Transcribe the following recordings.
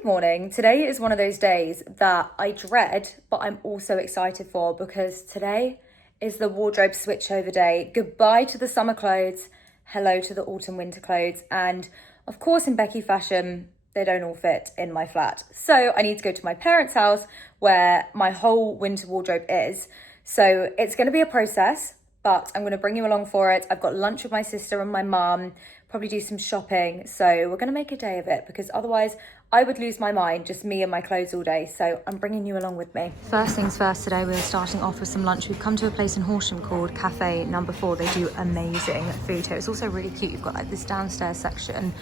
Good morning. Today is one of those days that I dread, but I'm also excited for because today is the wardrobe switchover day. Goodbye to the summer clothes, hello to the autumn winter clothes, and of course in Beckie fashion, they don't all fit in my flat. So I need to go to my parents' house where my whole winter wardrobe is. So it's going to be a process, but I'm going to bring you along for it. I've got lunch with my sister and my mum, probably do some shopping. So we're going to make a day of it because otherwise I would lose my mind, just me and my clothes all day. So I'm bringing you along with me. First things first, today we're starting off with some lunch. We've come to a place in Horsham called Cafe Number 4. They do amazing food here. It's also really cute. You've got like this downstairs section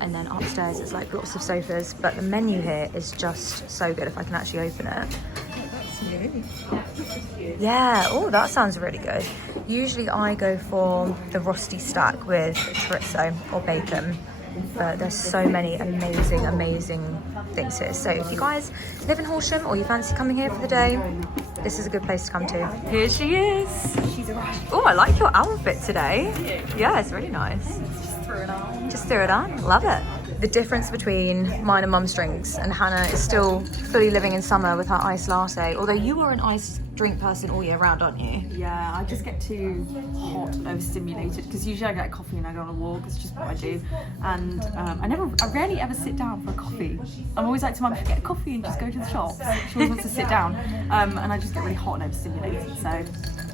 and then upstairs it's like lots of sofas. But the menu here is just so good if I can actually open it. Yeah, oh, that sounds really good. Usually I go for the rosti stack with chorizo or bacon, but there's so many amazing things here. So if you guys live in Horsham or you fancy coming here for the day, this is a good place to come to. Here she is. She's a rush. Oh, I like your outfit today. Yeah, it's really nice. Just threw it on. Love it. The difference between mine and mum's drinks, and Hannah is still fully living in summer with her iced latte, although you are an iced drink person all year round, aren't you? Yeah, I just get too hot and overstimulated because usually I get a coffee and I go on a walk. It's just what I do, and I rarely ever sit down for a coffee. I'm always like to mum, get a coffee and just go to the shops. She always wants to sit down, and I just get really hot and overstimulated. So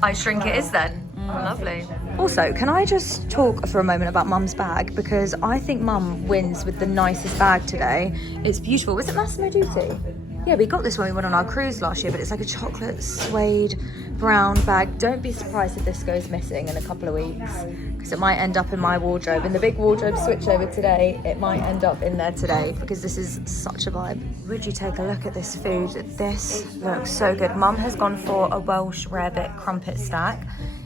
Iced drink it is then. Lovely. Also, can I just talk for a moment about mum's bag, because I think mum wins with the nicest bag today. It's beautiful. Was it Massimo Dutti? Yeah, we got this when we went on our cruise last year, but it's like a chocolate suede brown bag. Don't be surprised if this goes missing in a couple of weeks, because it might end up in my wardrobe. In the big wardrobe switchover today, it might end up in there today because this is such a vibe. Would you take a look at this food? This looks so good. Mum has gone for a Welsh rarebit crumpet stack.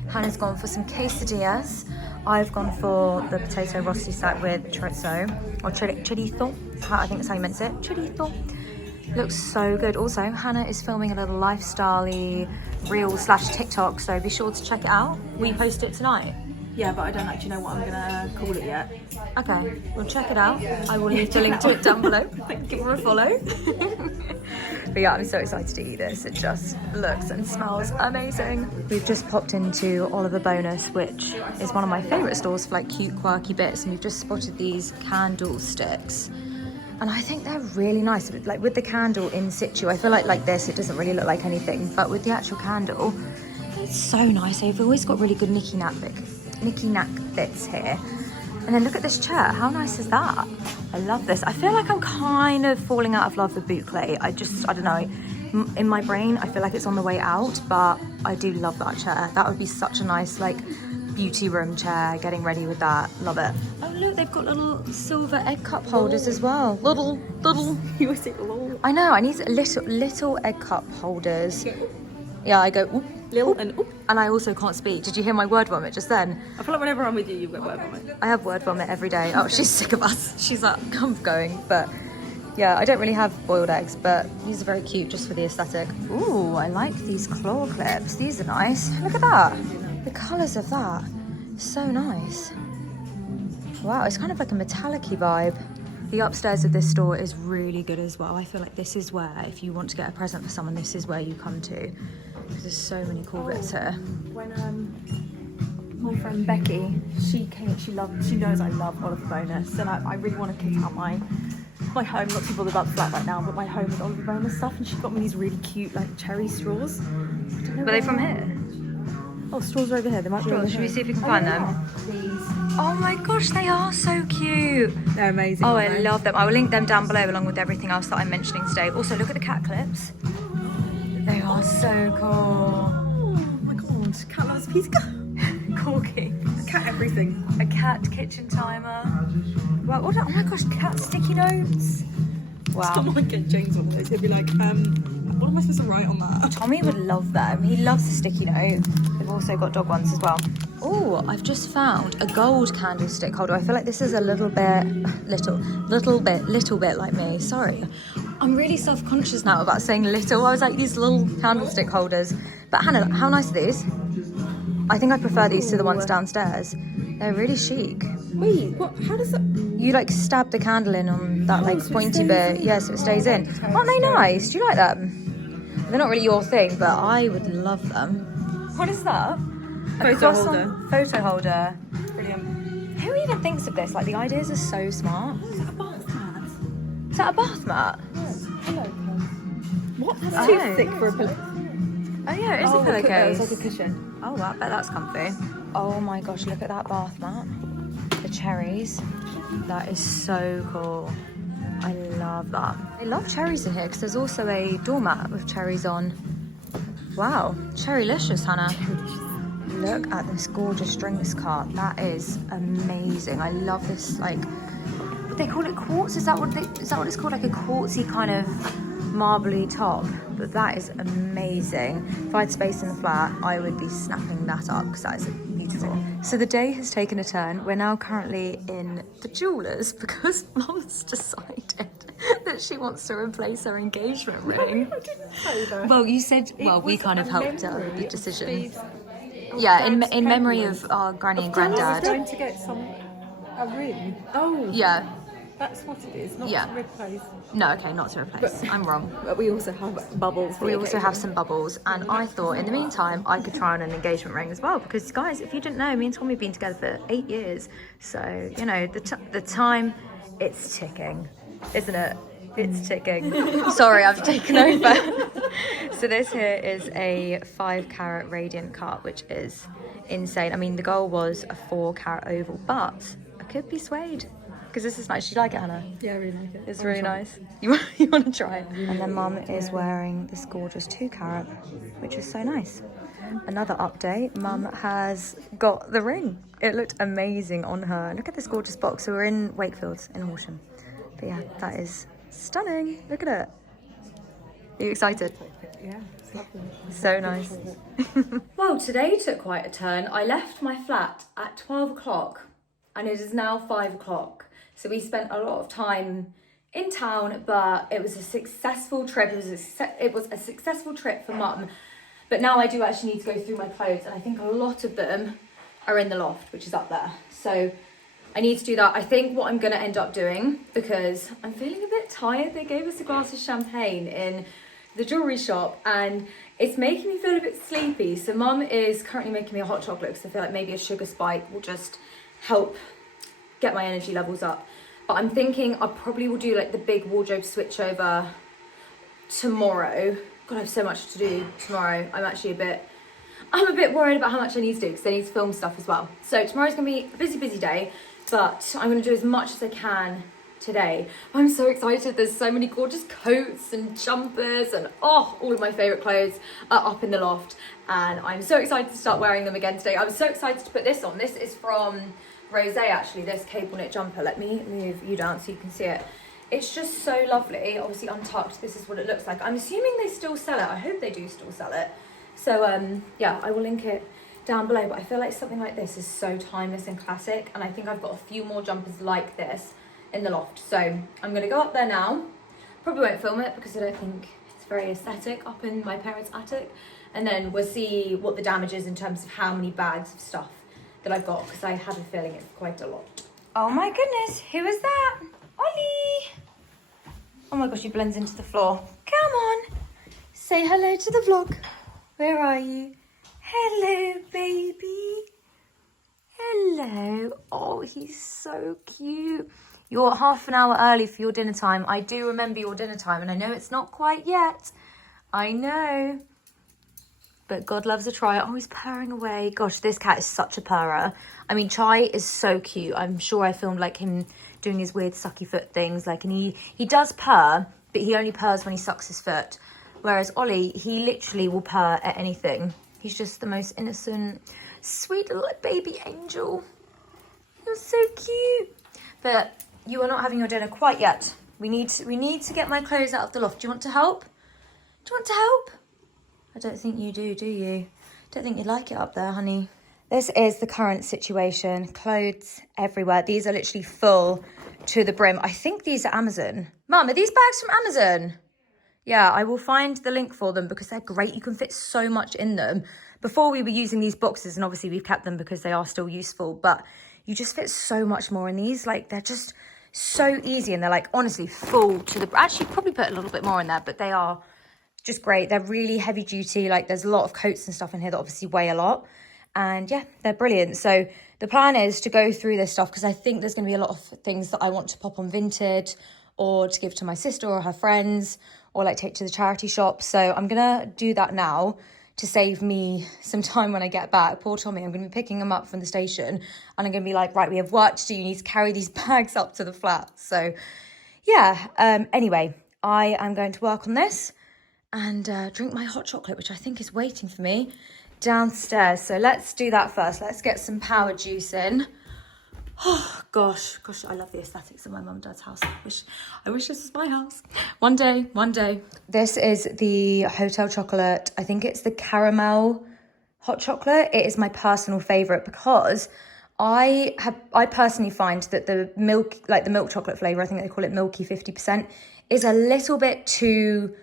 Hannah's gone for some quesadillas. I've gone for the potato rosti stack with chorizo, or chorizo. I think that's how you meant it. Chorizo. Looks so good. Also, Hannah is filming a little lifestyle-y reel / TikTok, so be sure to check it out. Will you post it tonight? yeah, but I don't actually know what I'm gonna call it yet. Okay, well check it out. I will leave the link to it down below. Give her a follow. But yeah, I'm so excited to eat this. It just looks and smells amazing. We've just popped into Oliver Bonus, which is one of my favourite stores for like cute, quirky bits, and we've just spotted these candlesticks. And I think they're really nice. Like with the candle in situ, I feel like this, it doesn't really look like anything, but with the actual candle, it's so nice. They've always got really good knicky-knack bits here. And then look at this chair. How nice is that? I love this. I feel like I'm kind of falling out of love with boucle. I don't know. In my brain, I feel like it's on the way out, but I do love that chair. That would be such a nice, like, beauty room chair, getting ready with that. Love it. Oh look, they've got little silver egg cup holders as well. Little. You always say little. I know, I need little egg cup holders. Yeah, I go oop, Little and oop. and I also can't speak. Did you hear my word vomit just then? I feel like whenever I'm with you, you've got word vomit. I have word vomit every day. Oh, she's sick of us. She's like, I'm going, but yeah, I don't really have boiled eggs, but these are very cute just for the aesthetic. Ooh, I like these claw clips. These are nice. Look at that. The colours of that. So nice. Wow, it's kind of like a metallic-y vibe. The upstairs of this store is really good as well. I feel like this is where, if you want to get a present for someone, this is where you come to. Because there's so many cool bits here. When my friend Beckie, she knows I love Oliver Bonus, and I really want to kick out my home, not too bothered about the flat right now, but my home with Oliver Bonus stuff, and she got me these really cute like cherry straws. Were they from here? Oh, straws are over here. They might be over Should here. we see if we can find them? Please. Oh my gosh, they are so cute. They're amazing. Oh, I love them. I will link them down below along with everything else that I'm mentioning today. Also, look at the cat clips. They are so cool. Oh my god, cat loves pizza. Corky. Cat everything. A cat kitchen timer. Wow, oh my gosh, cat sticky notes. Wow. Someone get James on those. He'll be like, what am I supposed to write on that? Tommy would love them. He loves the sticky note. They've also got dog ones as well. Oh, I've just found a gold candlestick holder. I feel like this is a little bit like me. Sorry. I'm really self-conscious now about saying little. I was like, these little candlestick holders. But Hannah, how nice are these? I think I prefer these to the ones downstairs. They're really chic. Wait, what? How does that? You like stab the candle in on that like so it pointy stays bit. in. Yeah, so it stays in. Aren't they nice? Do you like them? They're not really your thing, but I would love them. What is that? Photo holder. Photo holder. Brilliant. Who even thinks of this? Like, the ideas are so smart. It's like a bath mat. Is that a bath mat? What? That's Oh. too thick for a pillow. Oh yeah, it is a It's pillowcase. like a cushion. Oh, I bet that's comfy. Oh my gosh, look at that bath mat. The cherries. That is so cool. I love that. I love cherries in here because there's also a doormat with cherries on. Wow, cherrylicious, Hannah. Look at this gorgeous drinks cart. That is amazing. I love this, like, they call it quartz. Is that what it's called? Like a quartzy kind of marbly top. But that is amazing. If I had space in the flat, I would be snapping that up because that is beautiful. So the day has taken a turn. We're now currently in the jewellers because Mum's decided that she wants to replace her engagement ring. I didn't say that. Well, you said, well, we was kind of a helped memory the of decision. Steve's Yeah, dad's in memory pregnant. of our granny and I was granddad. going to get a ring. Oh, Yeah. that's what it is. Not Yeah. to replace. No, okay, not to replace. I'm wrong. But we also have bubbles. for We the also have occasion. some bubbles, and I thought in the meantime I could try on an engagement ring as well, because guys, if you didn't know, me and Tommy have been together for 8 years, so you know the time, it's ticking, isn't it? It's ticking. Sorry, I've taken over. So this here is a 5-carat radiant cut, which is insane. I mean, the goal was a 4-carat oval, but I could be swayed. Because this is nice. Do you like it, Hannah? Yeah, I really like it. It's really nice. You want to try it? And then Mum is wearing this gorgeous 2-carat, which is so nice. Another update, Mum has got the ring. It looked amazing on her. Look at this gorgeous box. So we're in Wakefield in Horsham. But yeah, that is stunning. Look at it. Are you excited? Yeah, it's lovely. So nice. Well, today took quite a turn. I left my flat at 12 o'clock and it is now 5 o'clock. So we spent a lot of time in town, but it was a successful trip. It was a successful trip for Mum. But now I do actually need to go through my clothes, and I think a lot of them are in the loft, which is up there. So I need to do that. I think what I'm going to end up doing, because I'm feeling a bit tired. They gave us a glass of champagne in the jewellery shop, and it's making me feel a bit sleepy. So Mum is currently making me a hot chocolate because I feel like maybe a sugar spike will just help get my energy levels up. But I'm thinking I probably will do like the big wardrobe switchover tomorrow. God, I have so much to do tomorrow. I'm a bit worried about how much I need to do because I need to film stuff as well. So tomorrow's gonna be a busy day, but I'm gonna do as much as I can today. I'm so excited. There's so many gorgeous coats and jumpers and all of my favorite clothes are up in the loft, and I'm so excited to start wearing them again today. I was so excited to put this on. This is from Rose, actually, this cable knit jumper. Let me move you down so you can see it. It's just so lovely. Obviously untucked, this is what it looks like. I'm assuming they still sell it. I hope they do still sell it. So yeah, I will link it down below, but I feel like something like this is so timeless and classic, and I think I've got a few more jumpers like this in the loft. So I'm gonna go up there now. Probably won't film it because I don't think it's very aesthetic up in my parents' attic, and then we'll see what the damage is in terms of how many bags of stuff that I've got, because I have a feeling it's quite a lot. Oh my goodness, who is that? Ollie! Oh my gosh, he blends into the floor. Come on, say hello to the vlog. Where are you? Hello, baby. Hello. Oh, he's so cute. You're half an hour early for your dinner time. I do remember your dinner time, and I know it's not quite yet. I know. But God loves a try. Oh, he's purring away. Gosh, this cat is such a purrer. I mean, Chai is so cute. I'm sure I filmed like him doing his weird sucky foot things. Like, and he does purr, but he only purrs when he sucks his foot. Whereas Ollie, he literally will purr at anything. He's just the most innocent, sweet little baby angel. You're so cute. But you are not having your dinner quite yet. We need to get my clothes out of the loft. Do you want to help? Do you want to help? I don't think you do you? Don't think you'd like it up there, honey. This is the current situation. Clothes everywhere. These are literally full to the brim. I think these are Amazon. Mum, are these bags from Amazon? Yeah, I will find the link for them because they're great. You can fit so much in them. Before we were using these boxes, and obviously we've kept them because they are still useful, but you just fit so much more in these. Like, they're just so easy, and they're like honestly full to the, actually probably put a little bit more in there, but they are just great. They're really heavy duty. Like, there's a lot of coats and stuff in here that obviously weigh a lot, and yeah, they're brilliant. So the plan is to go through this stuff because I think there's going to be a lot of things that I want to pop on Vinted or to give to my sister or her friends, or like take to the charity shop. So I'm gonna do that now to save me some time when I get back. Poor Tommy, I'm gonna be picking him up from the station, and I'm gonna be like, right, we have work to do. You need to carry these bags up to the flat. So yeah, anyway, I am going to work on this and drink my hot chocolate, which I think is waiting for me downstairs. So let's do that first. Let's get some power juice in. Oh gosh, I love the aesthetics of my mum and dad's house. I wish this was my house. One day. This is the hotel chocolate. I think it's the caramel hot chocolate. It is my personal favorite because I personally find that the milk, like the milk chocolate flavor, I think they call it milky 50%, is a little bit too,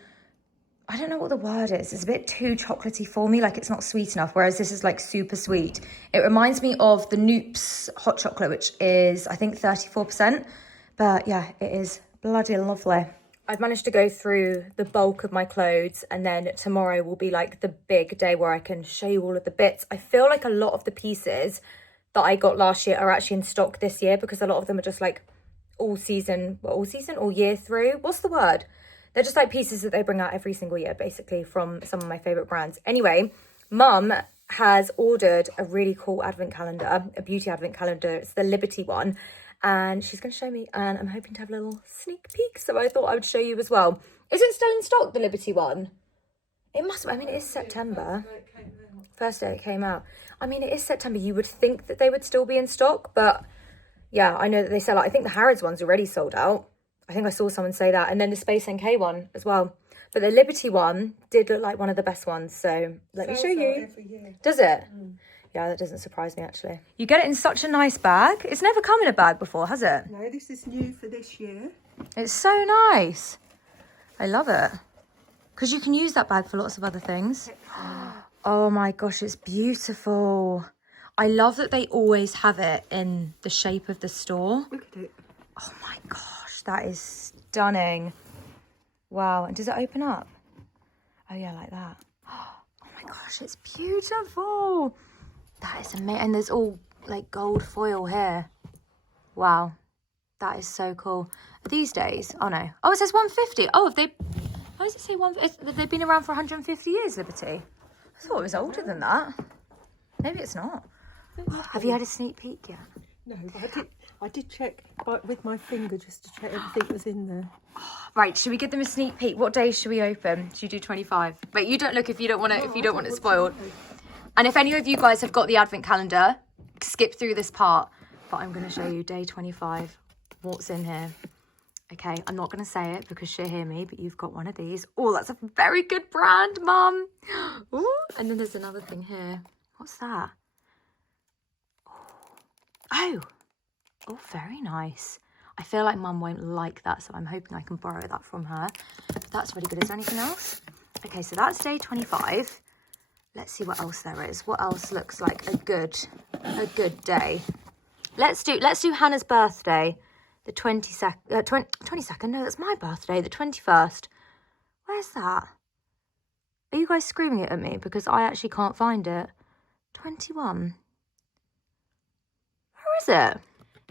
I don't know what the word is. It's a bit too chocolatey for me. Like, it's not sweet enough. Whereas this is like super sweet. It reminds me of the Noops hot chocolate, which is, I think, 34%. But yeah, it is bloody lovely. I've managed to go through the bulk of my clothes, and then tomorrow will be like the big day where I can show you all of the bits. I feel like a lot of the pieces that I got last year are actually in stock this year, because a lot of them are just like all year through. What's the word? They're just like pieces that they bring out every single year, basically, from some of my favourite brands. Anyway, Mum has ordered a really cool advent calendar, a beauty advent calendar. It's the Liberty one. And she's going to show me, and I'm hoping to have a little sneak peek. So I thought I would show you as well. Is it still in stock, the Liberty one? It must, I mean, it is September. First day it came out. I mean, it is September. You would think that they would still be in stock, but yeah, I know that they sell out. I think the Harrods one's already sold out. I think I saw someone say that. And then the Space NK one as well. But the Liberty one did look like one of the best ones. So let me show you. Does it? Mm. Yeah, that doesn't surprise me, actually. You get it in such a nice bag. It's never come in a bag before, has it? No, this is new for this year. It's so nice. I love it. Because you can use that bag for lots of other things. Oh my gosh, it's beautiful. I love that they always have it in the shape of the store. Look at it. Oh my gosh. That is stunning. Wow. And does it open up? Oh yeah, like that. Oh my gosh, it's beautiful. That is amazing. And there's all like gold foil here. Wow. That is so cool. These days, oh no. Oh, it says 150. Oh, why does it say 150? They've been around for 150 years, Liberty. I thought it was older than that. Maybe it's not. Have you had a sneak peek yet? No, but I did check with my finger just to check everything was in there. Right, should we give them a sneak peek? What day should we open? Should we do 25? Wait, you don't look if you don't want it. If you don't want it spoiled. And if any of you guys have got the advent calendar, skip through this part. But I'm going to show you day 25. What's in here? Okay, I'm not going to say it because she'll hear me, but you've got one of these. Oh, that's a very good brand, Mum. Ooh, and then there's another thing here. What's that? Oh, very nice. I feel like Mum won't like that, so I'm hoping I can borrow that from her. That's really good. Is there anything else? Okay, so that's day 25. Let's see what else there is. What else looks like a good day? Let's do Hannah's birthday, the 22nd. 22nd? No, that's my birthday, the 21st. Where's that? Are you guys screaming it at me because I actually can't find it? 21. Where is it?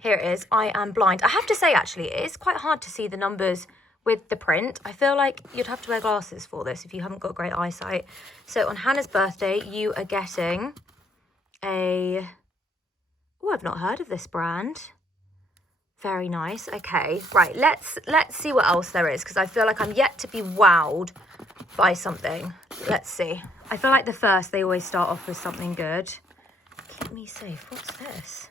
Here it is. I am blind. I have to say, actually, it is quite hard to see the numbers with the print. I feel like you'd have to wear glasses for this if you haven't got great eyesight. So on Hannah's birthday, you are getting a... Oh, I've not heard of this brand. Very nice. Okay, right. Let's see what else there is, because I feel like I'm yet to be wowed by something. Let's see. I feel like the first, they always start off with something good. Keep me safe. What's this?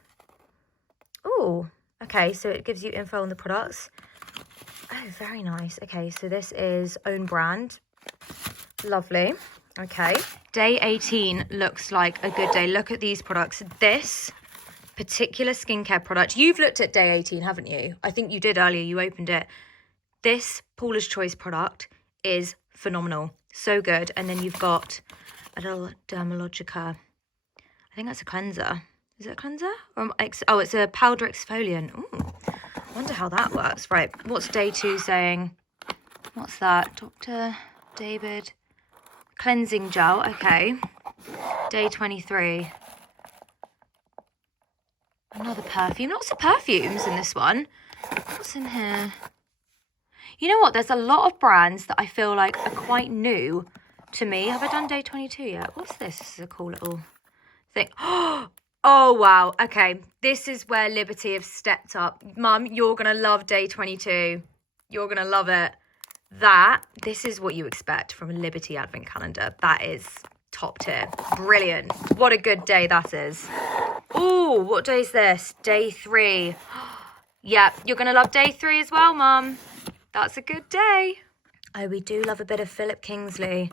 Oh, okay. So it gives you info on the products. Oh, very nice. Okay, so this is own brand. Lovely. Okay. Day 18 looks like a good day. Look at these products. This particular skincare product. You've looked at day 18, haven't you? I think you did earlier. You opened it. This Paula's Choice product is phenomenal. So good. And then you've got a little Dermalogica. I think that's a cleanser. Is it a cleanser? Oh, it's a powder exfoliant. Ooh, I wonder how that works. Right, what's day 2 saying? What's that? Dr. David. Cleansing gel, okay. Day 23. Another perfume. Lots of perfumes in this one. What's in here? You know what? There's a lot of brands that I feel like are quite new to me. Have I done day 22 yet? What's this? This is a cool little thing. Oh, wow. Okay. This is where Liberty have stepped up. Mum, you're going to love day 22. You're going to love it. This is what you expect from a Liberty advent calendar. That is top tier. Brilliant. What a good day that is. Oh, what day is this? Day 3. Yeah, you're going to love day 3 as well, Mum. That's a good day. Oh, we do love a bit of Philip Kingsley.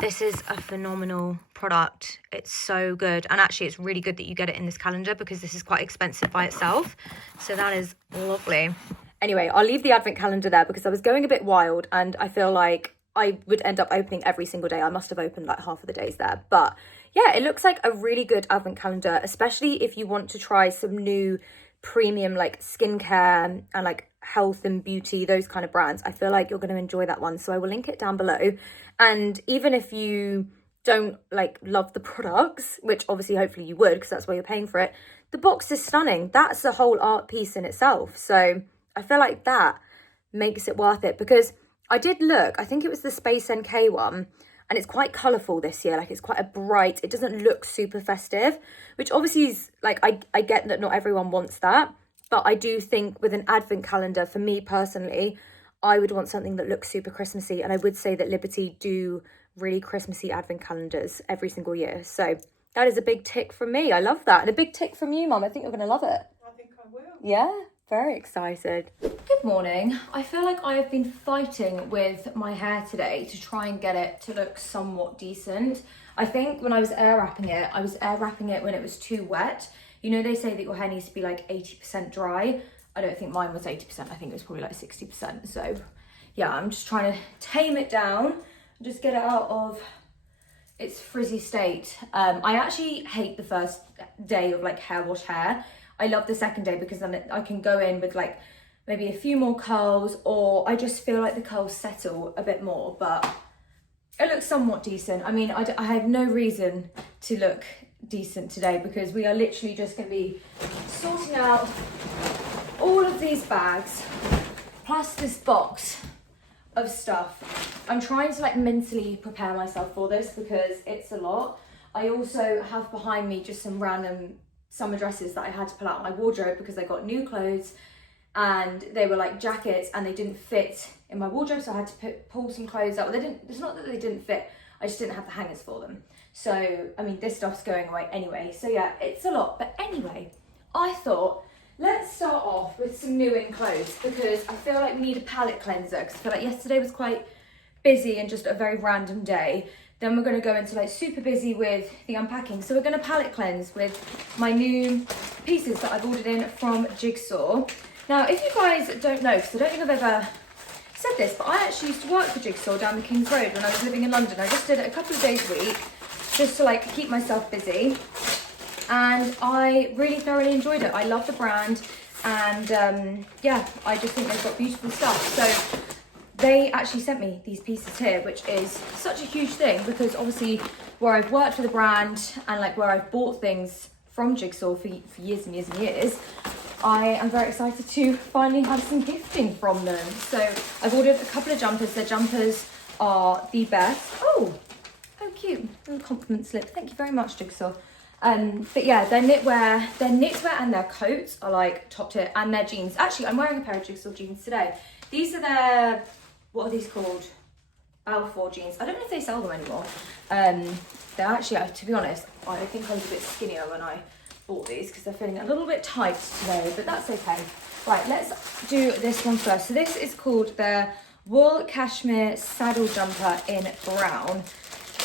This is a phenomenal product. It's so good. And actually, it's really good that you get it in this calendar because this is quite expensive by itself. So that is lovely. Anyway, I'll leave the advent calendar there because I was going a bit wild and I feel like I would end up opening every single day. I must have opened like half of the days there. But yeah, it looks like a really good advent calendar, especially if you want to try some new premium like skincare and like health and beauty, those kind of brands. I feel like you're going to enjoy that one. So I will link it down below. And even if you don't like love the products, which obviously hopefully you would because that's why you're paying for it, the box is stunning. That's a whole art piece in itself. So I feel like that makes it worth it because I did look, I think it was the Space NK one, and it's quite colourful this year. Like it's quite a bright, it doesn't look super festive, which obviously is like, I get that not everyone wants that, but I do think with an advent calendar, for me personally, I would want something that looks super Christmassy. And I would say that Liberty do really Christmassy advent calendars every single year. So that is a big tick from me. I love that. And a big tick from you, Mum. I think you're going to love it. I think I will. Yeah? Very excited. Good morning. I feel like I have been fighting with my hair today to try and get it to look somewhat decent. I think when I was air wrapping it when it was too wet. You know, they say that your hair needs to be like 80% dry. I don't think mine was 80%. I think it was probably like 60%. So yeah, I'm just trying to tame it down and just get it out of its frizzy state. I actually hate the first day of like hair wash hair. I love the second day because then I can go in with like maybe a few more curls, or I just feel like the curls settle a bit more, but it looks somewhat decent. I mean, I have no reason to look decent today because we are literally just going to be sorting out all of these bags plus this box of stuff. I'm trying to like mentally prepare myself for this because it's a lot. I also have behind me just some random summer dresses that I had to pull out of my wardrobe because I got new clothes and they were like jackets and they didn't fit in my wardrobe, so I had to pull some clothes out. It's not that they didn't fit, I just didn't have the hangers for them. So I mean, this stuff's going away anyway, so yeah, it's a lot. But anyway, I thought let's start off with some new in clothes because I feel like we need a palette cleanser because I feel like yesterday was quite busy and just a very random day. Then we're going to go into like super busy with the unpacking. So we're going to palette cleanse with my new pieces that I've ordered in from Jigsaw. Now, if you guys don't know, because I don't think I've ever said this, but I actually used to work for Jigsaw down the King's Road when I was living in London. I just did it a couple of days a week just to like keep myself busy. And I really thoroughly enjoyed it. I love the brand. And yeah, I just think they've got beautiful stuff. So they actually sent me these pieces here, which is such a huge thing because obviously where I've worked for the brand and like where I've bought things from Jigsaw for years and years and years, I am very excited to finally have some gifting from them. So I've ordered a couple of jumpers. Their jumpers are the best. Oh, how cute. A little compliment slip. Thank you very much, Jigsaw. But yeah, their knitwear and their coats are like top tier, and their jeans. Actually, I'm wearing a pair of Jigsaw jeans today. These are their, what are these called? Balfour jeans. I don't know if they sell them anymore. They're actually, to be honest, I think I was a bit skinnier when I bought these because they're feeling a little bit tight today, but that's okay. Right, let's do this one first. So this is called their wool cashmere saddle jumper in brown.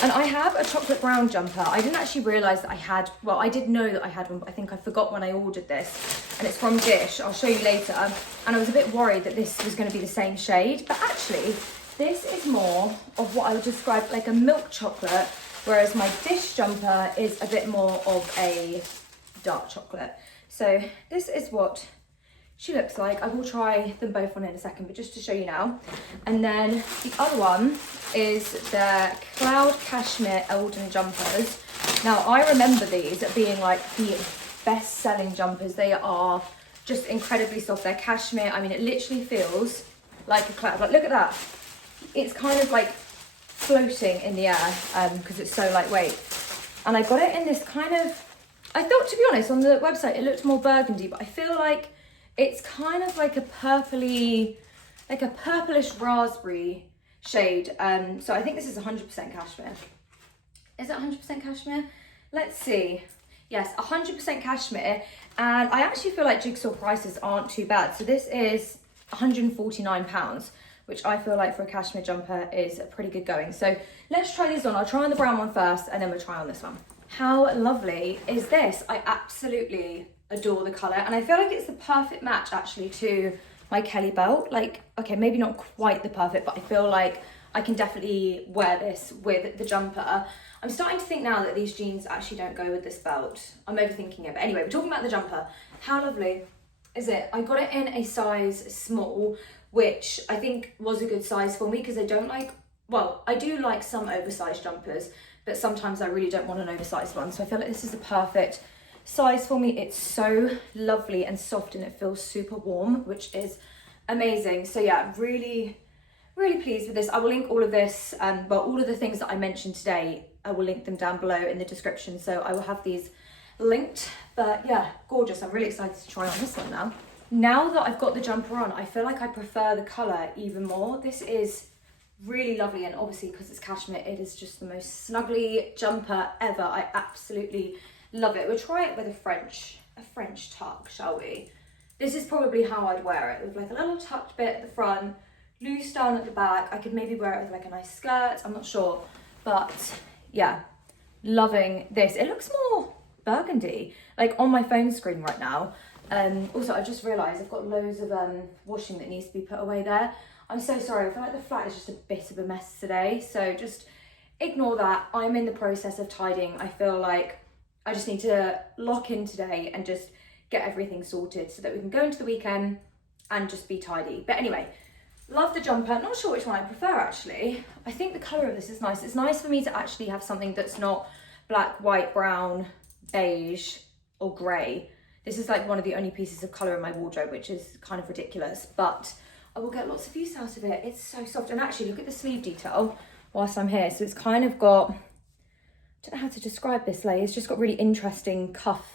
And I have a chocolate brown jumper. I didn't actually realise that I had, well, I did know that I had one, but I think I forgot when I ordered this. And it's from Dish, I'll show you later. And I was a bit worried that this was going to be the same shade, but actually this is more of what I would describe like a milk chocolate, whereas my Dish jumper is a bit more of a dark chocolate. So this is what she looks like. I will try them both on in a second, but just to show you now. And then the other one is the Cloud Cashmere Eldon jumpers. Now I remember these being like the best selling jumpers. They are just incredibly soft. They're cashmere. I mean, it literally feels like a cloud. Like, look at that. It's kind of like floating in the air because it's so lightweight. And I got it in this kind of, I thought, to be honest, on the website it looked more burgundy, but I feel like it's kind of like a purplish raspberry shade. So I think this is 100% cashmere. Is it 100% cashmere? Let's see. Yes, 100% cashmere. And I actually feel like Jigsaw prices aren't too bad. So this is £149, which I feel like for a cashmere jumper is pretty good going. So let's try these on. I'll try on the brown one first and then we'll try on this one. How lovely is this? I absolutely adore the colour, and I feel like it's the perfect match actually to my Kelly belt. Like, okay, maybe not quite the perfect, but I feel like I can definitely wear this with the jumper. I'm starting to think now that these jeans actually don't go with this belt. I'm overthinking it, but anyway, we're talking about the jumper. How lovely is it? I got it in a size small, which I think was a good size for me because I don't like, well, I do like some oversized jumpers, but sometimes I really don't want an oversized one. So I feel like this is the perfect size for me. It's so lovely and soft and it feels super warm, which is amazing. So yeah, really pleased with this. I will link all of this, well, all of the things that I mentioned today, I will link them down below in the description. So I will have these linked, but yeah, gorgeous. I'm really excited to try on this one now. Now that I've got the jumper on, I feel like I prefer the color even more. This is really lovely, and obviously because it's cashmere, it is just the most snuggly jumper ever. I absolutely love it. We'll try it with a French tuck, shall we? This is probably how I'd wear it, with like a little tucked bit at the front, loose down at the back. I could maybe wear it with like a nice skirt, I'm not sure, but yeah, loving this. It looks more burgundy, like on my phone screen right now. Also, I just realised I've got loads of washing that needs to be put away there. I'm so sorry, I feel like the flat is just a bit of a mess today, so just ignore that. I'm in the process of tidying. I feel like I just need to lock in today and just get everything sorted so that we can go into the weekend and just be tidy. But anyway, love the jumper. Not sure which one I prefer actually. I think the colour of this is nice. It's nice for me to actually have something that's not black, white, brown, beige or grey. This is like one of the only pieces of colour in my wardrobe, which is kind of ridiculous, but I will get lots of use out of it. It's so soft. And actually look at the sleeve detail whilst I'm here. So it's kind of got, I don't know how to describe this layer. It's just got really interesting cuff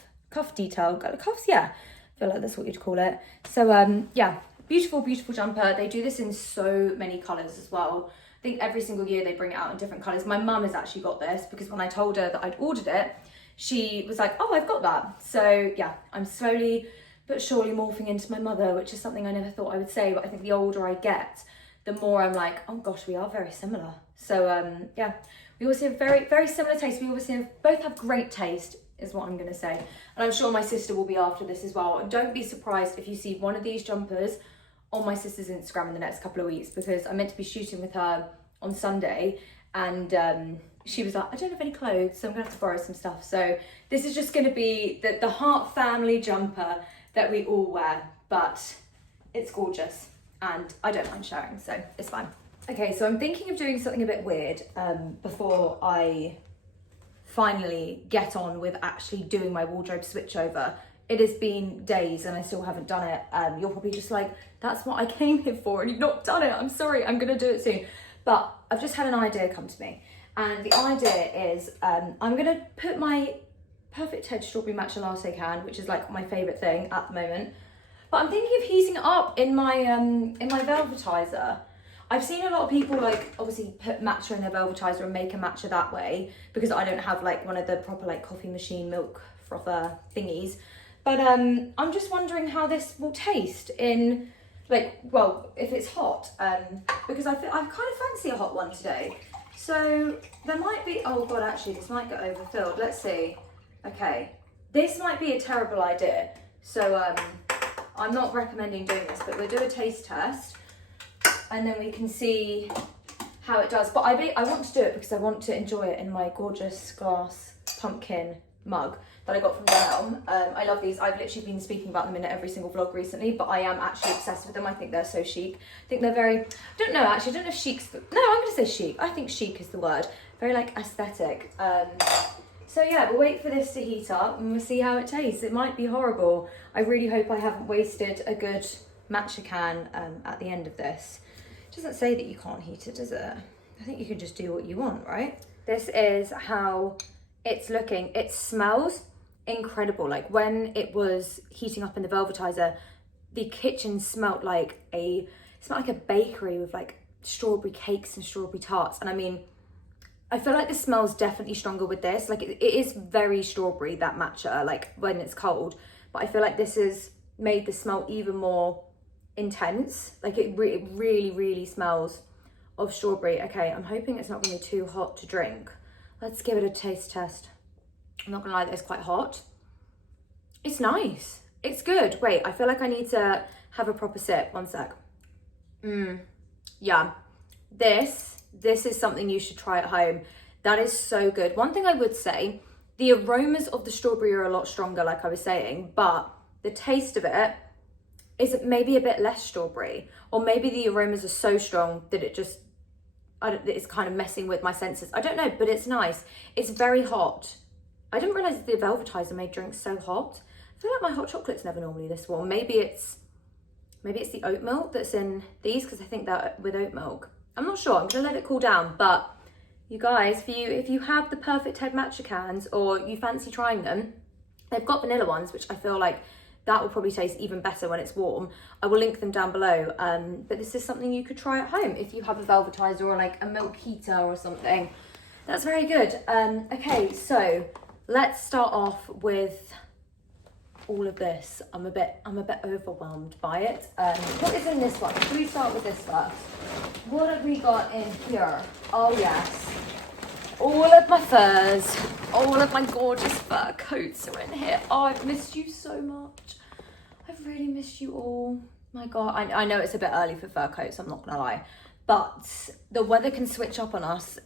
detail. Got the cuffs, yeah. I feel like that's what you'd call it. So yeah, beautiful jumper. They do this in so many colours as well. I think every single year they bring it out in different colours. My mum has actually got this because when I told her that I'd ordered it, she was like, oh, I've got that. So yeah, I'm slowly but surely morphing into my mother, which is something I never thought I would say, but I think the older I get, the more I'm like, oh gosh, we are very similar. So yeah, we obviously have very similar taste. We obviously both have great taste, is what I'm gonna say. And I'm sure my sister will be after this as well. And don't be surprised if you see one of these jumpers on my sister's Instagram in the next couple of weeks, because I'm meant to be shooting with her on Sunday, and she was like, I don't have any clothes, so I'm gonna have to borrow some stuff. So this is just gonna be the Hart family jumper that we all wear, but it's gorgeous and I don't mind sharing, so it's fine. Okay, so I'm thinking of doing something a bit weird before I finally get on with actually doing my wardrobe switchover. It has been days and I still haven't done it. You're probably just like, that's what I came here for and you've not done it. I'm sorry, I'm gonna do it soon. But I've just had an idea come to me. And the idea is I'm gonna put my Perfect Head Strawberry Matcha Latte can, which is like my favourite thing at the moment. But I'm thinking of heating it up in my velvetizer. I've seen a lot of people like obviously put matcha in their velvetizer and make a matcha that way, because I don't have like one of the proper like coffee machine milk frother thingies. But I'm just wondering how this will taste in like, well, if it's hot, because I kind of fancy a hot one today. So there might be, oh God, actually this might get overfilled. Let's see. Okay, this might be a terrible idea. So I'm not recommending doing this, but we'll do a taste test and then we can see how it does. But I want to do it because I want to enjoy it in my gorgeous glass pumpkin mug. that I got from Denim. I love these. I've literally been speaking about them in every single vlog recently, but I am actually obsessed with them. I think they're so chic. I think they're very, I don't know actually, I don't know if chic's, no, I'm gonna say chic. I think chic is the word. Very like aesthetic. So yeah, we'll wait for this to heat up and we'll see how it tastes. It might be horrible. I really hope I haven't wasted a good matcha can at the end of this. It doesn't say that you can't heat it, does it? I think you can just do what you want, right? This is how it's looking. It smells incredible. Like when it was heating up in the velvetizer, the kitchen smelled like a bakery with like strawberry cakes and strawberry tarts. And I mean, I feel like the smell's definitely stronger with this. Like it is very strawberry, that matcha, like when it's cold. But I feel like this has made the smell even more intense. Like it really, really smells of strawberry. Okay, I'm hoping it's not gonna be too hot to drink. Let's give it a taste test. I'm not gonna lie, that it's quite hot. It's nice. It's good. Wait, I feel like I need to have a proper sip. One sec. Yeah, this is something you should try at home. That is so good. One thing I would say, the aromas of the strawberry are a lot stronger, like I was saying, but the taste of it is maybe a bit less strawberry, or maybe the aromas are so strong that it just, it's kind of messing with my senses. I don't know, but it's nice. It's very hot. I didn't realize the velvetizer made drinks so hot. I feel like my hot chocolate's never normally this warm. Maybe it's the oat milk that's in these, because I think that with oat milk. I'm not sure. I'm gonna let it cool down. But you guys, if you have the Perfect Head matcha cans or you fancy trying them, they've got vanilla ones, which I feel like that will probably taste even better when it's warm. I will link them down below. But this is something you could try at home if you have a velvetizer or like a milk heater or something. That's very good. Okay, so let's start off with all of this. I'm a bit overwhelmed by it. What is in this one? Should we start with this first? What have we got in here? Oh yes, all of my furs, all of my gorgeous fur coats are in here. Oh, I've missed you so much. I've really missed you all. My God, I know it's a bit early for fur coats, I'm not gonna lie, but the weather can switch up on us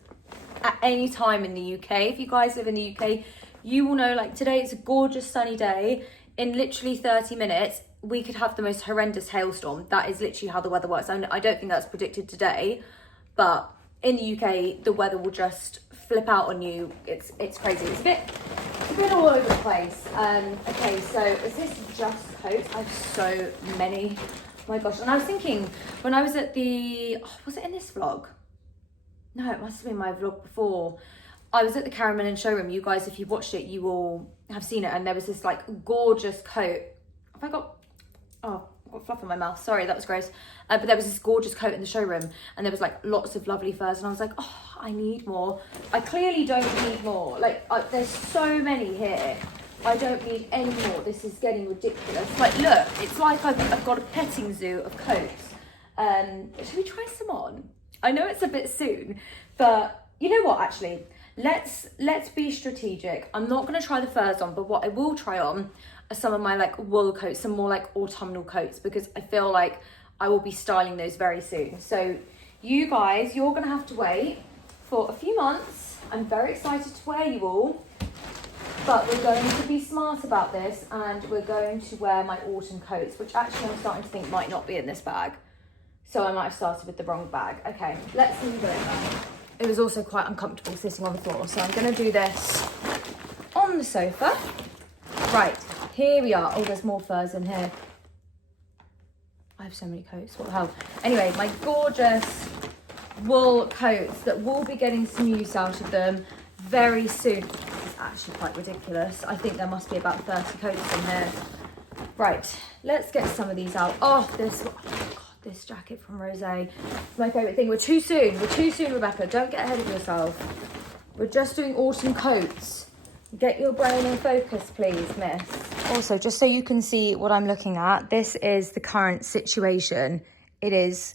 at any time in the UK. If you guys live in the UK, you will know, like today it's a gorgeous sunny day. In literally 30 minutes, we could have the most horrendous hailstorm. That is literally how the weather works. I don't think that's predicted today, but in the UK, the weather will just flip out on you. It's crazy. It's a bit all over the place. Okay, so is this just coats? I have so many. Oh my gosh. And I was thinking, when I was at the, was it in this vlog? No, it must have been my vlog before. I was at the Caramel and showroom. You guys, if you've watched it, you will have seen it. And there was this like gorgeous coat. Have I got, oh, I've got fluff in my mouth. Sorry, that was gross. But there was this gorgeous coat in the showroom and there was like lots of lovely furs. And I was like, oh, I need more. I clearly don't need more. Like there's so many here. I don't need any more. This is getting ridiculous. Like, look, it's like I've got a petting zoo of coats. Should we try some on? I know it's a bit soon, but you know what, actually, let's be strategic. I'm not going to try the furs on, but what I will try on are some of my like wool coats, some more like autumnal coats, because I feel like I will be styling those very soon. So you guys, you're going to have to wait for a few months. I'm very excited to wear you all, but we're going to be smart about this and we're going to wear my autumn coats, which actually I'm starting to think might not be in this bag. So I might have started with the wrong bag. Okay, let's move it over. It was also quite uncomfortable sitting on the floor, so I'm going to do this on the sofa. Right, here we are. Oh, there's more furs in here. I have so many coats, what the hell. Anyway, my gorgeous wool coats that will be getting some use out of them very soon. This is actually quite ridiculous. I think there must be about 30 coats in here. Right, let's get some of these out. Oh, this jacket from Rosé, my favourite thing. We're too soon, Rebecca. Don't get ahead of yourself. We're just doing autumn coats. Get your brain in focus, please, miss. Also, just so you can see what I'm looking at, this is the current situation. It is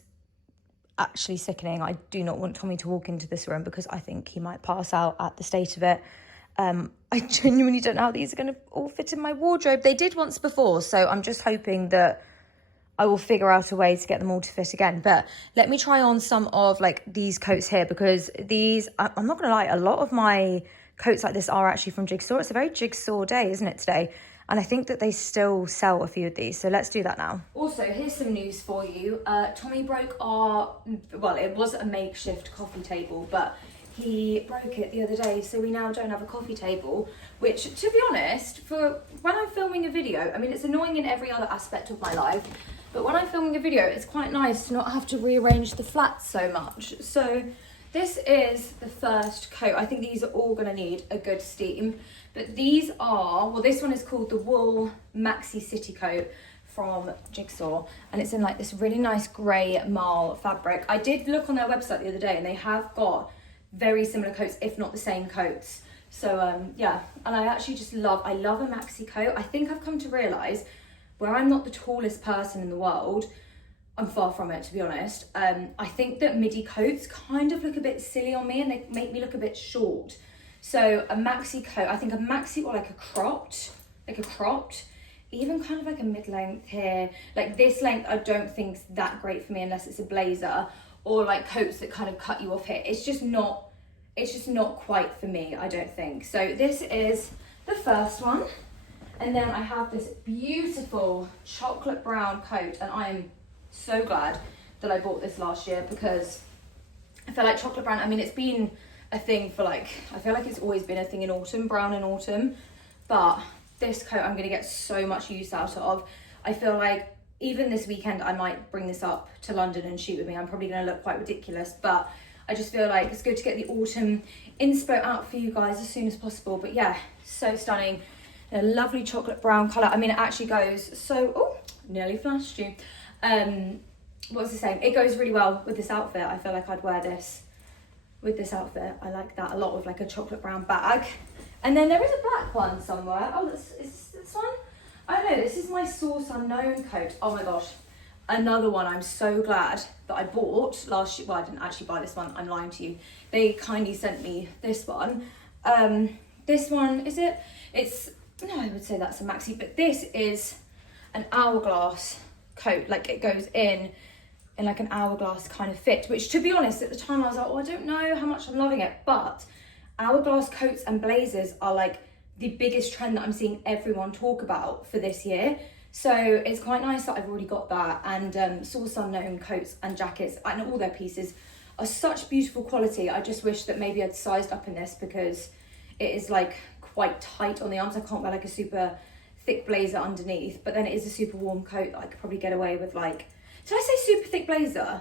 actually sickening. I do not want Tommy to walk into this room because I think he might pass out at the state of it. I genuinely don't know how these are going to all fit in my wardrobe. They did once before, so I'm just hoping that I will figure out a way to get them all to fit again. But let me try on some of like these coats here, because these, I'm not gonna lie, a lot of my coats like this are actually from Jigsaw. It's a very Jigsaw day, isn't it, today? And I think that they still sell a few of these. So let's do that now. Also, here's some news for you. Tommy broke our, well, it was a makeshift coffee table, but he broke it the other day. So we now don't have a coffee table, which, to be honest, for when I'm filming a video, I mean, it's annoying in every other aspect of my life, but when I'm filming a video, it's quite nice to not have to rearrange the flats so much. So this is the first coat. I think these are all gonna need a good steam. But these are, well, this one is called the Wool Maxi City Coat from Jigsaw. And it's in like this really nice grey marl fabric. I did look on their website the other day and they have got very similar coats, if not the same coats. So yeah, and I actually just love a maxi coat. I think I've come to realise where I'm not the tallest person in the world, I'm far from it, to be honest. I think that midi coats kind of look a bit silly on me and they make me look a bit short. So a maxi coat, I think a maxi or like a cropped, even kind of like a mid-length here. Like this length I don't think is that great for me unless it's a blazer, or like coats that kind of cut you off here. It's just not quite for me, I don't think. So this is the first one. And then I have this beautiful chocolate brown coat, and I am so glad that I bought this last year because I feel like chocolate brown, I mean, it's been a thing for like, I feel like it's always been a thing in autumn, brown in autumn, but this coat I'm gonna get so much use out of. I feel like even this weekend I might bring this up to London and shoot with me. I'm probably gonna look quite ridiculous, but I just feel like it's good to get the autumn inspo out for you guys as soon as possible. But yeah, so stunning. A lovely chocolate brown colour. I mean, it actually goes so, oh, nearly flashed you. What was I saying? It goes really well with this outfit. I feel like I'd wear this with this outfit. I like that a lot with like a chocolate brown bag. And then there is a black one somewhere. Oh, is this one? I don't know, this is my Source Unknown coat. Oh my gosh, another one I'm so glad that I bought last year. Well, I didn't actually buy this one, I'm lying to you. They kindly sent me this one. This one, is it? No, I would say that's a maxi, but this is an hourglass coat. Like it goes in like an hourglass kind of fit, which to be honest, at the time I was like, oh, I don't know how much I'm loving it, but hourglass coats and blazers are like the biggest trend that I'm seeing everyone talk about for this year. So it's quite nice that I've already got that. And Source Unknown coats and jackets and all their pieces are such beautiful quality. I just wish that maybe I'd sized up in this because it is like quite tight on the arms. I can't wear like a super thick blazer underneath, but then it is a super warm coat that I could probably get away with. Like, did I say super thick blazer?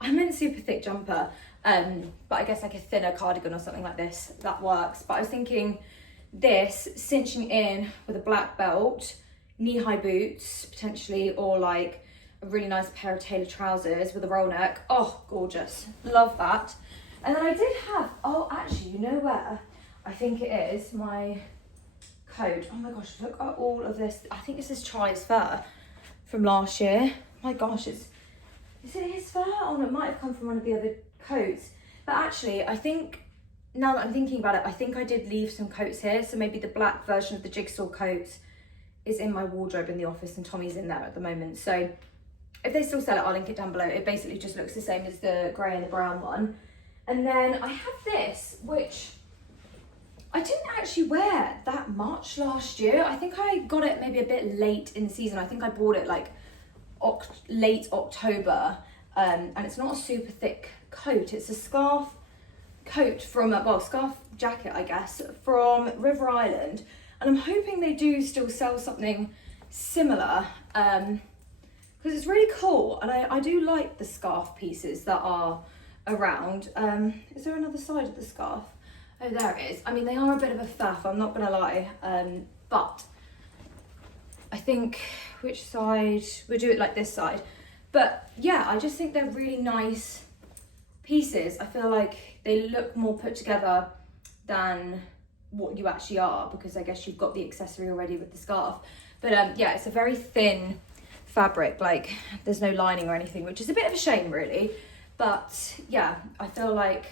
I meant super thick jumper, but I guess like a thinner cardigan or something like this, that works. But I was thinking this cinching in with a black belt, knee-high boots potentially, or like a really nice pair of tailored trousers with a roll neck. Oh, gorgeous, love that. And then I did have, oh actually, you know where I think it is, my coat. Oh my gosh, look at all of this. I think this is Charlie's fur from last year. My gosh, is it his fur? Oh no, it might have come from one of the other coats. But actually, I think, now that I'm thinking about it, I think I did leave some coats here. So maybe the black version of the Jigsaw coat is in my wardrobe in the office and Tommy's in there at the moment. So if they still sell it, I'll link it down below. It basically just looks the same as the grey and the brown one. And then I have this, which I didn't actually wear that much last year. I think I got it maybe a bit late in the season. I think I bought it like late October, and it's not a super thick coat. It's a scarf coat from, well, scarf jacket, I guess, from River Island. And I'm hoping they do still sell something similar, because it's really cool. And I do like the scarf pieces that are around. Is there another side of the scarf? Oh, there it is. I mean, they are a bit of a faff, I'm not gonna lie, but I think, which side? We'll do it like this side. But yeah, I just think they're really nice pieces. I feel like they look more put together than what you actually are, because I guess you've got the accessory already with the scarf. But yeah, it's a very thin fabric, like there's no lining or anything, which is a bit of a shame really. But yeah, I feel like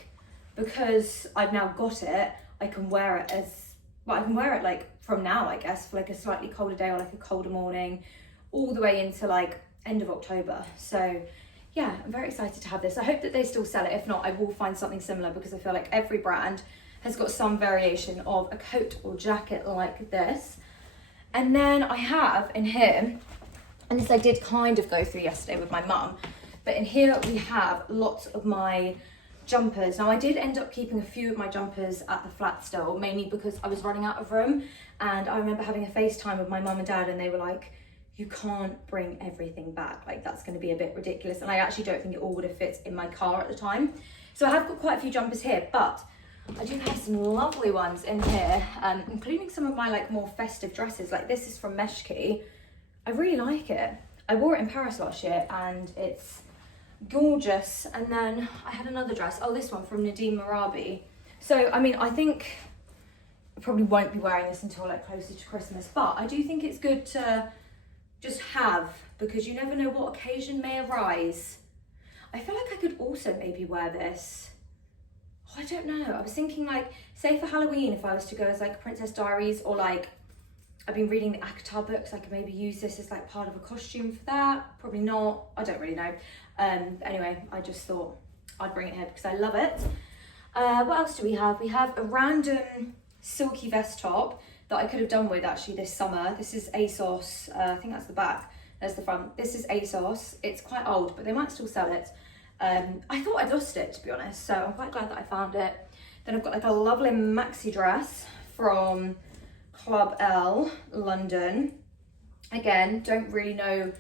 because I've now got it, I can wear it as, well, I can wear it like from now, I guess, for like a slightly colder day or like a colder morning, all the way into like end of October. So yeah, I'm very excited to have this. I hope that they still sell it. If not, I will find something similar, because I feel like every brand has got some variation of a coat or jacket like this. And then I have in here, and this I did kind of go through yesterday with my mum, but in here we have lots of my jumpers. Now I did end up keeping a few of my jumpers at the flat still, mainly because I was running out of room, and I remember having a FaceTime with my mum and dad, and they were like, you can't bring everything back, like that's going to be a bit ridiculous, and I actually don't think it all would have fit in my car at the time. So I have got quite a few jumpers here, but I do have some lovely ones in here, including some of my like more festive dresses. Like this is from Beckie. I really like it. I wore it in Paris last year and it's gorgeous. And then I had another dress, oh this one from Nadine Marabi. So I mean, I think I probably won't be wearing this until like closer to Christmas, but I do think it's good to just have, because you never know what occasion may arise. I feel like I could also maybe wear this, oh, I don't know, I was thinking like, say for Halloween, if I was to go as like Princess Diaries, or like, I've been reading the Akatar books, I could maybe use this as like part of a costume for that, probably not, I don't really know. Anyway, I just thought I'd bring it here because I love it. What else do we have? We have a random silky vest top that I could have done with actually this summer. This is ASOS, I think that's the back, there's the front. This is ASOS, it's quite old, but they might still sell it. I thought I'd lost it, to be honest, so I'm quite glad that I found it. Then I've got like a lovely maxi dress from Club L, London. Again, don't really know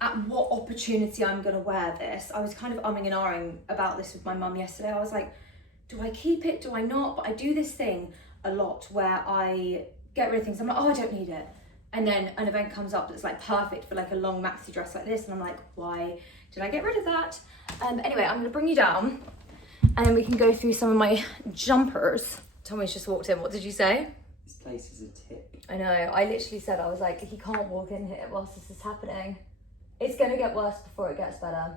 at what opportunity I'm gonna wear this. I was kind of umming and ahhing about this with my mum yesterday. I was like, do I keep it, do I not? But I do this thing a lot where I get rid of things. I'm like, oh, I don't need it. And then an event comes up that's like perfect for like a long maxi dress like this. And I'm like, why did I get rid of that? Anyway, I'm gonna bring you down and then we can go through some of my jumpers. Tommy's just walked in, what did you say? This place is a tip. I know, I literally said, I was like, he can't walk in here whilst this is happening. It's gonna get worse before it gets better.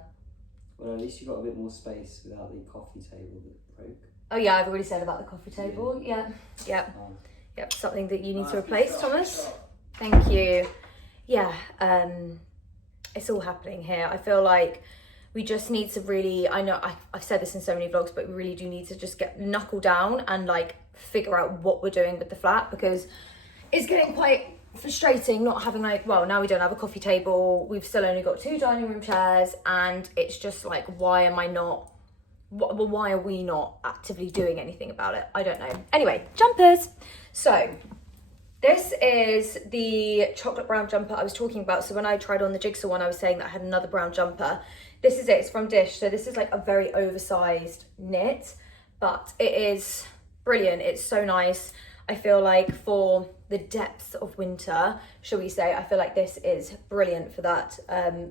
Well, at least you got a bit more space without the coffee table that broke. Oh yeah, I've already said about the coffee table. Yeah, yeah, yep. Something that you need to replace, Thomas. Thank you. Yeah, it's all happening here. I feel like we just need to really, I know I've said this in so many vlogs, but we really do need to just knuckle down and like figure out what we're doing with the flat, because it's getting quite frustrating not having like, well, now we don't have a coffee table, we've still only got 2 dining room chairs, and it's just like, why are we not actively doing anything about it? I don't know. Anyway, jumpers. So this is the chocolate brown jumper I was talking about. So when I tried on the jigsaw one, I was saying that I had another brown jumper. This is it, it's from Dish. So this is like a very oversized knit, but it is brilliant. It's so nice. I feel like for the depths of winter, shall we say, I feel like this is brilliant for that.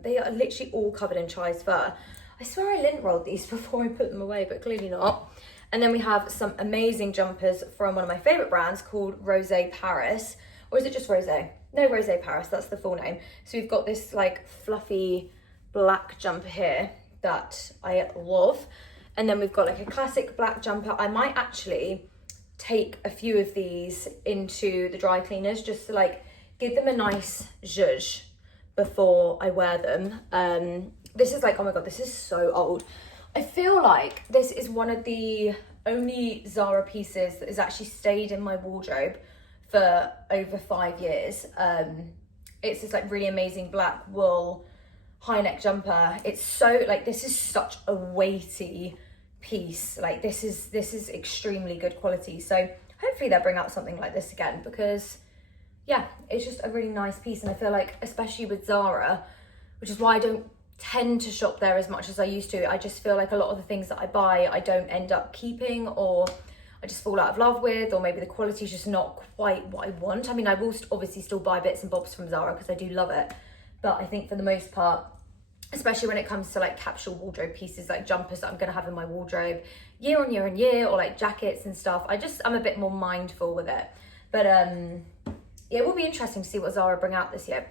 They are literally all covered in Chai's fur. I swear I lint rolled these before I put them away, but clearly not. And then we have some amazing jumpers from one of my favorite brands called Rosé Paris. Or is it just Rosé? No, Rosé Paris, that's the full name. So we've got this like fluffy black jumper here that I love. And then we've got like a classic black jumper. I might actually take a few of these into the dry cleaners just to like give them a nice zhuzh before I wear them. This is like, oh my God, this is so old. I feel like this is one of the only Zara pieces that has actually stayed in my wardrobe for over 5 years. It's this like really amazing black wool high neck jumper. It's so like, this is such a weighty piece. Like this is extremely good quality. So hopefully they'll bring out something like this again, because yeah, it's just a really nice piece. And I feel like, especially with Zara, which is why I don't tend to shop there as much as I used to, I just feel like a lot of the things that I buy I don't end up keeping, or I just fall out of love with, or maybe the quality is just not quite what I want. I mean, I will obviously still buy bits and bobs from Zara because I do love it, but I think for the most part, especially when it comes to like capsule wardrobe pieces, like jumpers that I'm gonna have in my wardrobe year on year on year, or like jackets and stuff, I'm a bit more mindful with it. But yeah, it will be interesting to see what Zara bring out this year.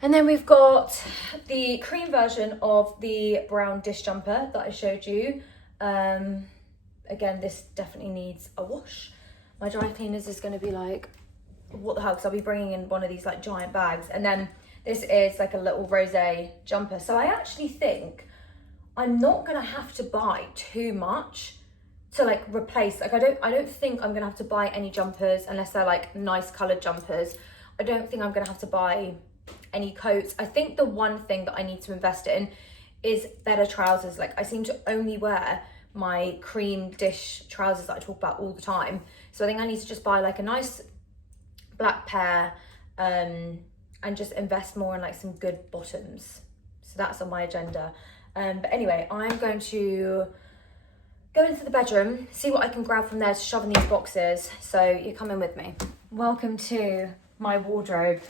And then we've got the cream version of the brown dish jumper that I showed you. Again, this definitely needs a wash. My dry cleaners is gonna be like, what the hell, because I'll be bringing in one of these like giant bags. And then this is like a little rosé jumper. So I actually think I'm not gonna have to buy too much to like replace, like I don't think I'm gonna have to buy any jumpers unless they're like nice colored jumpers. I don't think I'm gonna have to buy any coats. I think the one thing that I need to invest in is better trousers. Like I seem to only wear my cream dish trousers that I talk about all the time. So I think I need to just buy like a nice black pair and just invest more in like some good bottoms. So that's on my agenda. But anyway, I'm going to go into the bedroom, see what I can grab from there to shove in these boxes. So you're coming with me. Welcome to my wardrobe.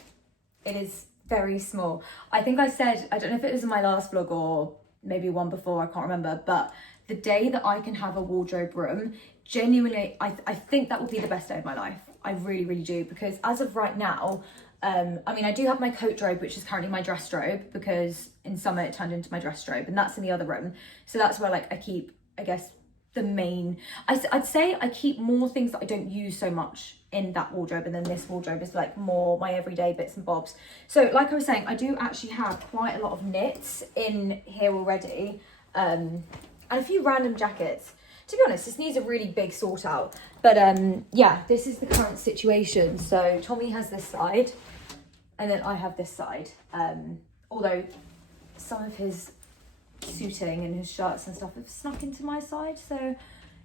It is very small. I think I said, I don't know if it was in my last vlog or maybe one before, I can't remember, but the day that I can have a wardrobe room, genuinely, I think that will be the best day of my life. I really, really do, because as of right now, I mean, I do have my coat robe, which is currently my dress robe, because in summer it turned into my dress robe, and that's in the other room. So that's where like I keep, I guess, the main, I'd say I keep more things that I don't use so much in that wardrobe, and then this wardrobe is like more my everyday bits and bobs. So like I was saying, I do actually have quite a lot of knits in here already, and a few random jackets. To be honest, this needs a really big sort out, but yeah, this is the current situation. So Tommy has this side and then I have this side, although some of his suiting and his shirts and stuff have snuck into my side, so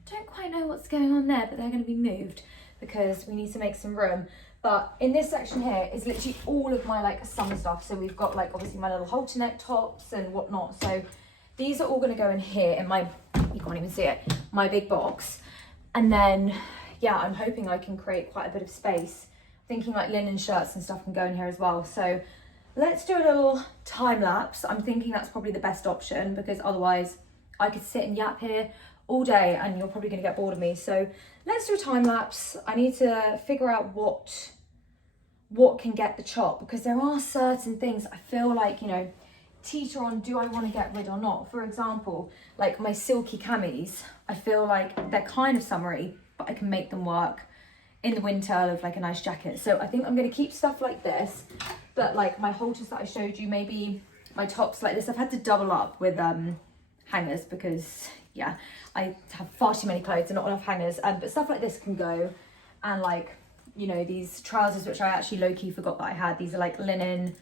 don't quite know what's going on there, but they're going to be moved because we need to make some room. But in this section here is literally all of my like summer stuff. So we've got like obviously my little halter neck tops and whatnot, so these are all going to go in here in my, you can't even see it, my big box. And then yeah, I'm hoping I can create quite a bit of space, thinking like linen shirts and stuff can go in here as well. So let's do a little time lapse. I'm thinking that's probably the best option, because otherwise I could sit and yap here all day and you're probably going to get bored of me. So let's do a time lapse. I need to figure out what can get the chop, because there are certain things I feel like, you know, teeter on, do I want to get rid or not? For example, like my silky camis, I feel like they're kind of summery, but I can make them work in the winter of like a nice jacket. So I think I'm going to keep stuff like this, but like my halters that I showed you, maybe my tops like this, I've had to double up with hangers, because yeah, I have far too many clothes and not enough hangers, but stuff like this can go. And like, you know, these trousers, which I actually low-key forgot that I had, these are like linen,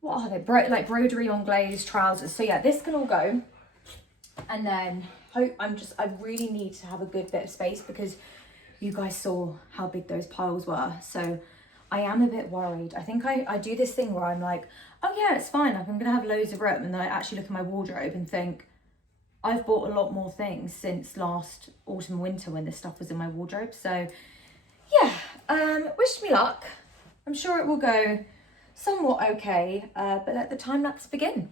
what are they, like broderie on glazed trousers. So yeah, this can all go. And then I really need to have a good bit of space, because you guys saw how big those piles were. So I am a bit worried. I think I do this thing where I'm like, oh yeah, it's fine, like I'm gonna have loads of room, and then I actually look at my wardrobe and think, I've bought a lot more things since last autumn winter when this stuff was in my wardrobe. So yeah, wish me luck. I'm sure it will go somewhat okay, but let the time lapse begin.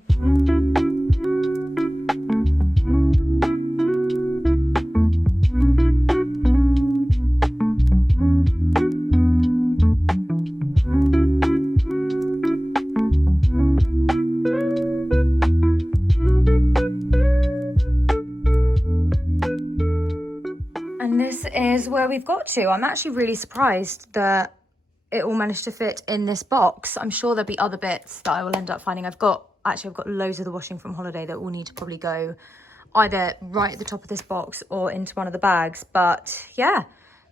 And this is where we've got to. I'm actually really surprised that it all managed to fit in this box. I'm sure there'll be other bits that I will end up finding. I've got loads of the washing from holiday that will need to probably go either right at the top of this box or into one of the bags. But yeah,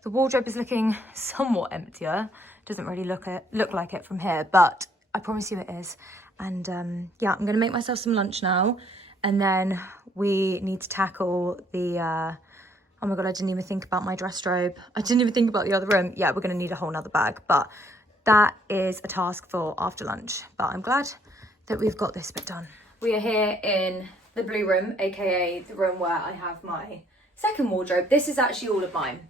the wardrobe is looking somewhat emptier. Doesn't really look like it from here, but I promise you it is. And yeah, I'm gonna make myself some lunch now, and then we need to tackle the oh my God, I didn't even think about my dress robe. I didn't even think about the other room. Yeah, we're gonna need a whole nother bag, but that is a task for after lunch. But I'm glad that we've got this bit done. We are here in the blue room, AKA the room where I have my second wardrobe. This is actually all of mine.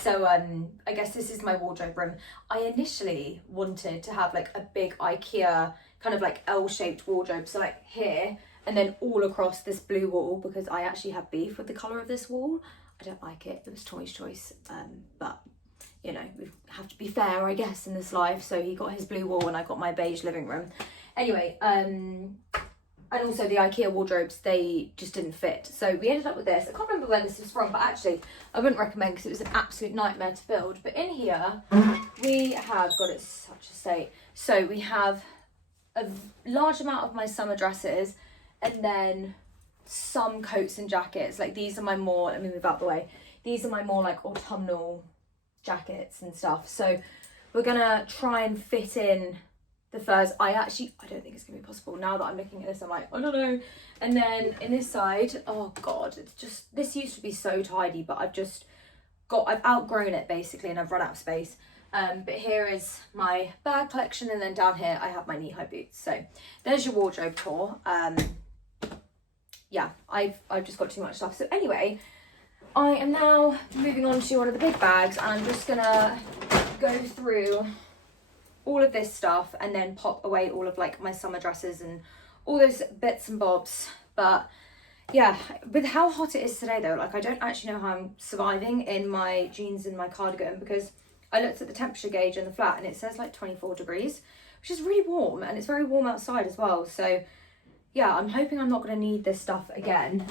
So I guess this is my wardrobe room. I initially wanted to have like a big IKEA kind of like L-shaped wardrobe. So like here, and then all across this blue wall, because I actually have beef with the color of this wall. I don't like it. It was Tommy's choice, but you know, we have to be fair, I guess, in this life. So he got his blue wall and I got my beige living room. Anyway, and also the IKEA wardrobes, they just didn't fit. So we ended up with this. I can't remember where this was from, but actually I wouldn't recommend, because it was an absolute nightmare to build. But in here, we have got it such a state. So we have a large amount of my summer dresses, and then some coats and jackets. Like these are my more, let me move out the way. These are my more like autumnal jackets and stuff. So we're gonna try and fit in the furs. I don't think it's gonna be possible. Now that I'm looking at this, I'm like, I don't know. And then in this side, oh God, it's just, this used to be so tidy, but I've outgrown it basically, and I've run out of space. But here is my bag collection, and then down here I have my knee-high boots. So there's your wardrobe tour. Yeah, I've just got too much stuff. So anyway, I am now moving on to one of the big bags, and I'm just gonna go through all of this stuff and then pop away all of like my summer dresses and all those bits and bobs. But yeah, with how hot it is today though, like I don't actually know how I'm surviving in my jeans and my cardigan, because I looked at the temperature gauge in the flat and it says like 24 degrees, which is really warm, and it's very warm outside as well. So yeah, I'm hoping I'm not going to need this stuff again,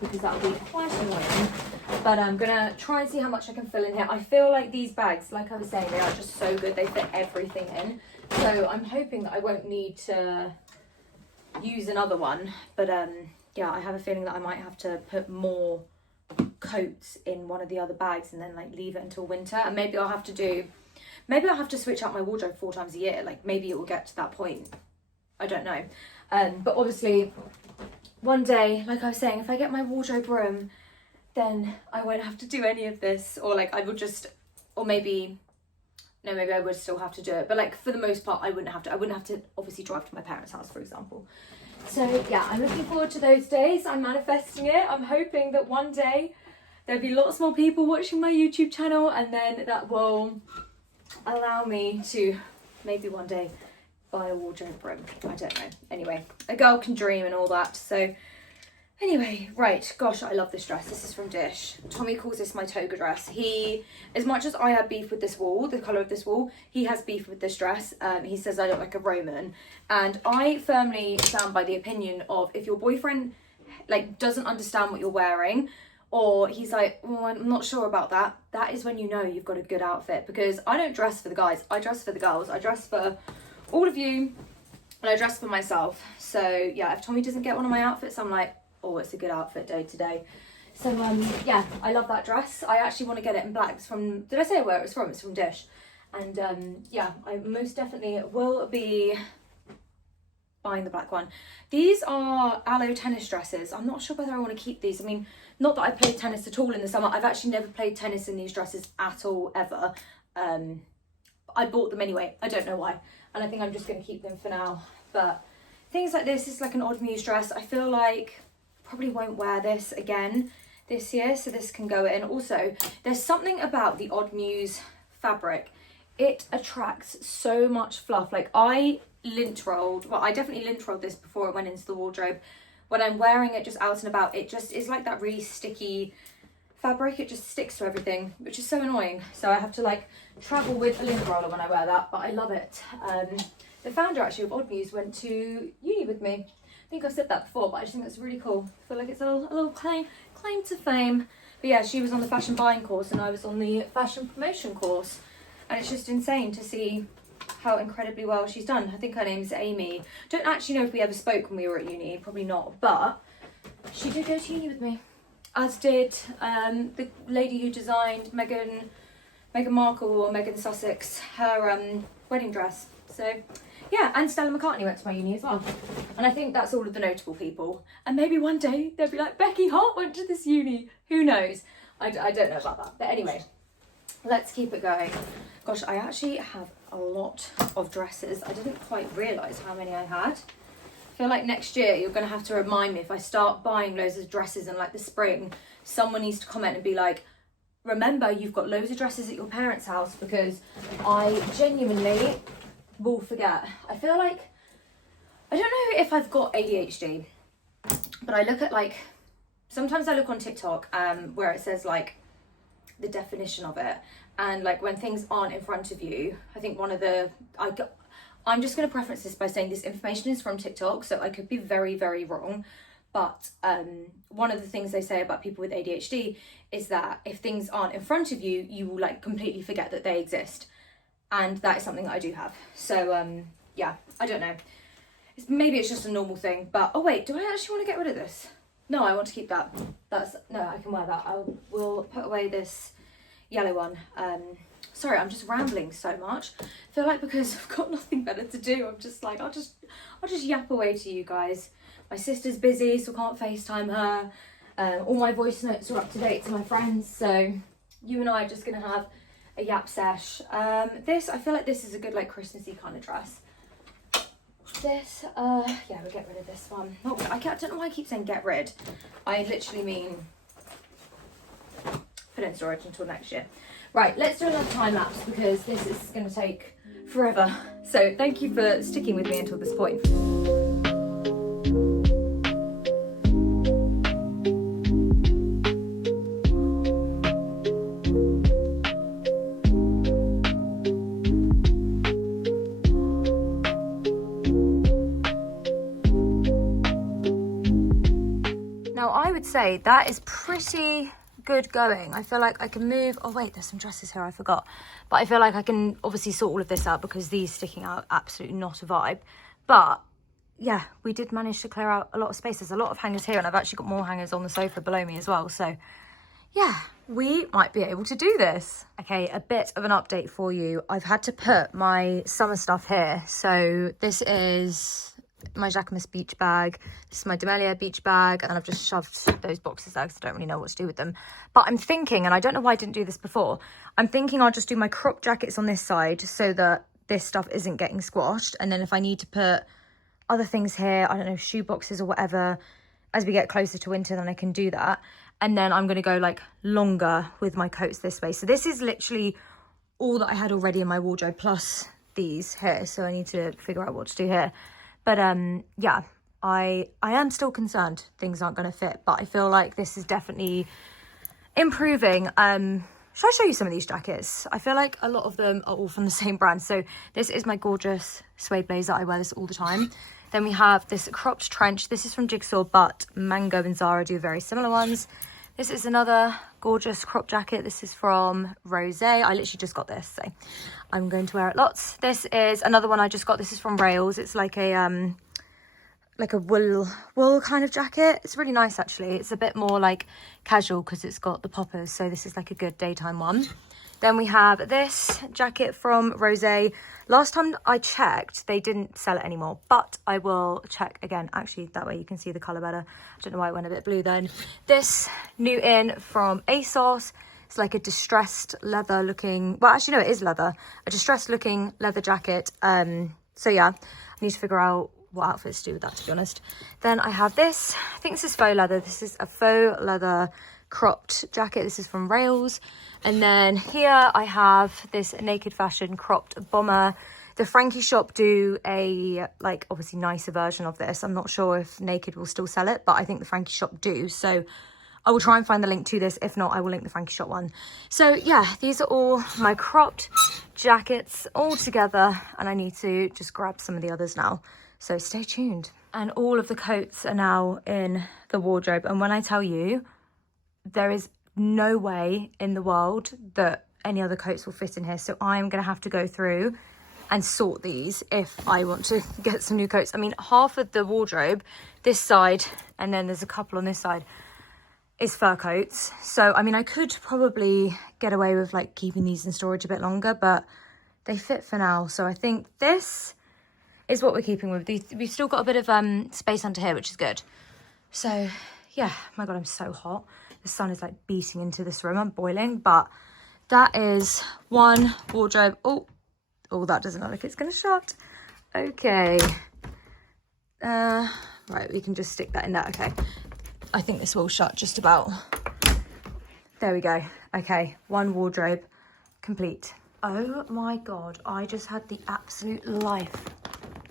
because that will be quite annoying. But I'm going to try and see how much I can fill in here. I feel like these bags, like I was saying, they are just so good. They fit everything in. So I'm hoping that I won't need to use another one. But yeah, I have a feeling that I might have to put more coats in one of the other bags and then like leave it until winter. And maybe I'll have to switch out my wardrobe 4 times a year. Like maybe it will get to that point. I don't know. But obviously one day, like I was saying, if I get my wardrobe room, then I won't have to do any of this, or like I would just, or maybe I would still have to do it, but like for the most part I wouldn't have to obviously drive to my parents' house, for example. So yeah, I'm looking forward to those days. I'm manifesting it. I'm hoping that one day there'll be lots more people watching my YouTube channel, and then that will allow me to maybe one day buy a wardrobe room. I don't know. Anyway, a girl can dream and all that. So anyway, right, gosh, I love this dress. This is from Dish. Tommy calls this my toga dress. He, as much as I have beef with this wool, the colour of this wool, he has beef with this dress. He says I look like a Roman. And I firmly stand by the opinion of, if your boyfriend like doesn't understand what you're wearing, or he's like, oh, I'm not sure about that, that is when you know you've got a good outfit. Because I don't dress for the guys, I dress for the girls. I dress for all of you, and I dress for myself. So yeah, if Tommy doesn't get one of my outfits, I'm like, oh, it's a good outfit day today. So yeah, I love that dress. I actually want to get it in black. It's from, did I say where it was from? It's from Dish. And yeah, I most definitely will be buying the black one. These are aloe tennis dresses. I'm not sure whether I want to keep these. I mean, not that I played tennis at all in the summer. I've actually never played tennis in these dresses at all, ever. I bought them anyway. I don't know why. And I think I'm just going to keep them for now. But things like this is like an Odd Muse dress. I feel like I probably won't wear this again this year, so this can go in. Also, there's something about the Odd Muse fabric. It attracts so much fluff. Like I definitely lint rolled this before it went into the wardrobe. When I'm wearing it just out and about, it just is like that really sticky fabric. It just sticks to everything, which is so annoying. So I have to like travel with a lint roller when I wear that, but I love it. The founder actually of Odd Muse went to uni with me. I think I've said that before, but I just think that's really cool. I feel like it's a little claim to fame. But yeah, she was on the fashion buying course and I was on the fashion promotion course. And it's just insane to see how incredibly well she's done. I think her name's Amy. Don't actually know if we ever spoke when we were at uni, probably not, but she did go to uni with me. As did the lady who designed Meghan Markle or Meghan Sussex, her wedding dress. So yeah, and Stella McCartney went to my uni as well. And I think that's all of the notable people. And maybe one day they'll be like, Beckie Hart went to this uni. Who knows? I don't know about that. But anyway, let's keep it going. Gosh, I actually have a lot of dresses. I didn't quite realise how many I had. I feel like next year you're going to have to remind me, if I start buying loads of dresses in like the spring, someone needs to comment and be like, remember you've got loads of dresses at your parents' house, because I genuinely will forget. I feel like, I don't know if I've got ADHD, but I look at like, sometimes I look on TikTok where it says like the definition of it, and like when things aren't in front of you, I think one of the, I'm just going to preference this by saying this information is from TikTok, so I could be very, very wrong. But one of the things they say about people with ADHD is that if things aren't in front of you, you will like completely forget that they exist. And that is something that I do have. So yeah, I don't know. Maybe it's just a normal thing, but oh wait, do I actually want to get rid of this? No, I want to keep that. No, I can wear that. We'll put away this yellow one. Sorry, I'm just rambling so much. I feel like because I've got nothing better to do, I'm just like, I'll just yap away to you guys. My sister's busy, so I can't FaceTime her. All my voice notes are up to date to my friends, so you and I are just gonna have a yap sesh. I feel like this is a good like Christmassy kind of dress. This, yeah, we'll get rid of this one. I don't know why I keep saying get rid. I literally mean put it in storage until next year. Right, let's do another time lapse because this is going to take forever. So thank you for sticking with me until this point. Now I would say that is pretty good going. I feel like I can move. Oh wait, there's some dresses here, I forgot. But I feel like I can obviously sort all of this out because these sticking out, absolutely not a vibe. But yeah, we did manage to clear out a lot of space. There's a lot of hangers here, and I've actually got more hangers on the sofa below me as well. So yeah, we might be able to do this. Okay, a bit of an update for you. I've had to put my summer stuff here. So this is my Jacquemus beach bag, this is my D'Amelio beach bag, and I've just shoved those boxes there because I don't really know what to do with them. But I'm thinking, and I don't know why I didn't do this before, I'm thinking I'll just do my crop jackets on this side so that this stuff isn't getting squashed, and then if I need to put other things here, I don't know, shoe boxes or whatever, as we get closer to winter, then I can do that. And then I'm going to go like longer with my coats this way. So this is literally all that I had already in my wardrobe plus these here, so I need to figure out what to do here. But yeah, I am still concerned things aren't going to fit, but I feel like this is definitely improving. Shall I show you some of these jackets? I feel like a lot of them are all from the same brand. So this is my gorgeous suede blazer. I wear this all the time. Then we have this cropped trench. This is from Jigsaw, but Mango and Zara do very similar ones. This is another gorgeous crop jacket. This is from Rose. I literally just got this, so I'm going to wear it lots. This is another one I just got. This is from Rails. It's like a wool kind of jacket. It's really nice actually. It's a bit more like casual because it's got the poppers, so this is like a good daytime one. Then we have this jacket from Rose. Last time I checked, they didn't sell it anymore, but I will check again. Actually, that way you can see the colour better. I don't know why it went a bit blue then. This new in from ASOS. It's like a distressed leather looking, well, actually, no, it is leather. A distressed looking leather jacket. So yeah, I need to figure out what outfits to do with that, to be honest. Then I have this. I think this is faux leather. This is a faux leather cropped jacket. This is from Rails. And then here I have this Naked Fashion cropped bomber. The Frankie shop do a like obviously nicer version of this. I'm not sure if Naked will still sell it, but I think the Frankie shop do. So I will try and find the link to this. If not, I will link the Frankie shop one. So yeah, these are all my cropped jackets all together, and I need to just grab some of the others now. So stay tuned. And all of the coats are now in the wardrobe. And when I tell you, there is no way in the world that any other coats will fit in here. So I'm going to have to go through and sort these if I want to get some new coats. I mean, half of the wardrobe, this side, and then there's a couple on this side, is fur coats. So, I mean, I could probably get away with like keeping these in storage a bit longer, but they fit for now. So I think this is what we're keeping with these. We've still got a bit of space under here, which is good. So yeah, my God, I'm so hot. The sun is like beating into this room. I'm boiling, but that is one wardrobe. Oh, that doesn't look like it's going to shut. Okay. Right, we can just stick that in there. Okay. I think this will shut just about. There we go. Okay, one wardrobe complete. Oh my God, I just had the absolute life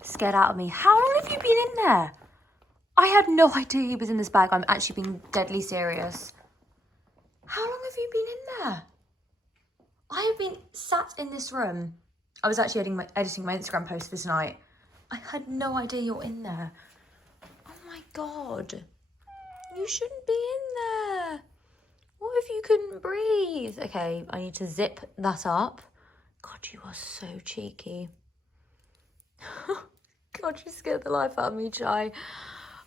scared out of me. How long have you been in there? I had no idea he was in this bag. I'm actually being deadly serious. How long have you been in there? I have been sat in this room. I was actually editing my Instagram post this night. I had no idea you're in there. Oh my God. You shouldn't be in there. What if you couldn't breathe? Okay, I need to zip that up. God, you are so cheeky. God, you scared the life out of me, Chai.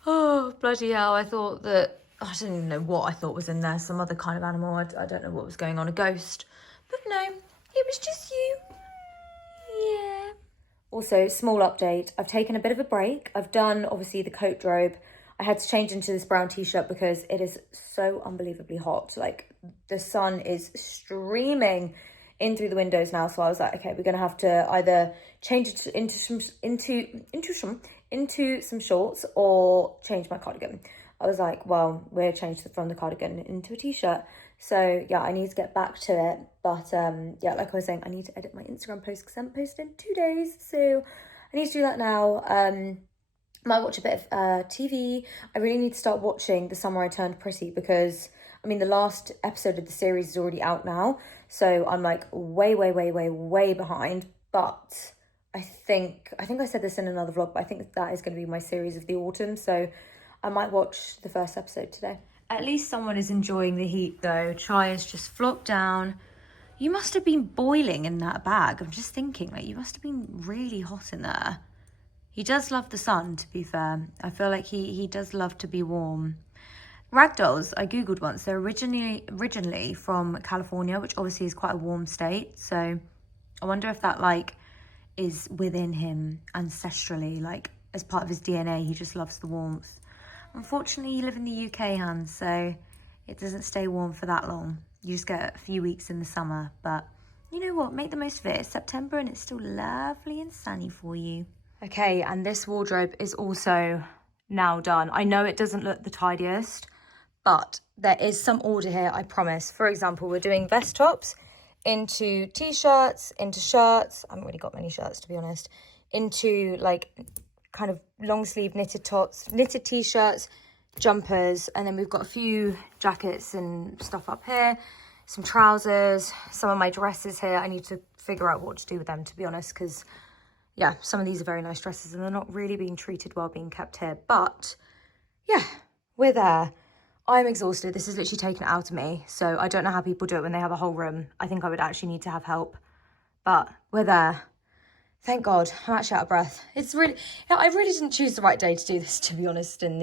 Oh, bloody hell. I thought that I don't even know what I thought was in there. Some other kind of animal. I don't know what was going on. A ghost. But no, it was just you. Yeah. Also, small update. I've taken a bit of a break. I've done, obviously, the coat robe. I had to change into this brown t-shirt because it is so unbelievably hot. Like, the sun is streaming in through the windows now. So I was like, okay, we're going to have to either change it into some shorts or change my cardigan. I was like, well, we'll change from the cardigan into a t-shirt. So yeah, I need to get back to it. But yeah, like I was saying, I need to edit my Instagram post because I haven't posted in 2 days. So I need to do that now. Might watch a bit of TV. I really need to start watching The Summer I Turned Pretty because, I mean, the last episode of the series is already out now. So I'm like way behind. But I think I said this in another vlog, but I think that is going to be my series of the autumn. So I might watch the first episode today. At least someone is enjoying the heat though. Chai has just flopped down. You must have been boiling in that bag. I'm just thinking, like, you must have been really hot in there. He does love the sun, to be fair. I feel like he does love to be warm. Ragdolls, I googled once. They're originally from California, which obviously is quite a warm state. So I wonder if that, like, is within him ancestrally, like, as part of his DNA. He just loves the warmth. Unfortunately, you live in the UK, Hans, so it doesn't stay warm for that long. You just get a few weeks in the summer, but you know what? Make the most of it. It's September and it's still lovely and sunny for you. Okay, and this wardrobe is also now done. I know it doesn't look the tidiest, but there is some order here, I promise. For example, we're doing vest tops into t-shirts, into shirts. I haven't really got many shirts, to be honest. Into, like, kind of long sleeve knitted tops, knitted t-shirts, jumpers, and then we've got a few jackets and stuff up here, some trousers, some of my dresses here. I need to figure out what to do with them, to be honest, because yeah, some of these are very nice dresses and they're not really being treated well being kept here. But yeah, we're there. I'm exhausted. This is literally taken it out of me. So I don't know how people do it when they have a whole room. I think I would actually need to have help, but we're there. Thank God. I'm actually out of breath. It's really, yeah, I really didn't choose the right day to do this, to be honest, in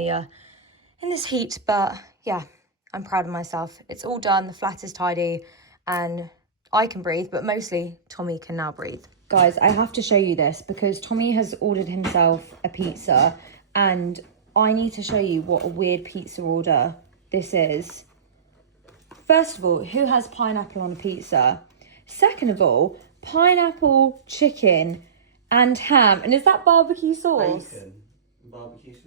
this heat. But yeah, I'm proud of myself. It's all done. The flat is tidy and I can breathe, but mostly Tommy can now breathe. Guys, I have to show you this because Tommy has ordered himself a pizza and I need to show you what a weird pizza order this is. First of all, who has pineapple on a pizza? Second of all, pineapple, chicken and ham. And is that barbecue sauce? Bacon, barbecue sauce.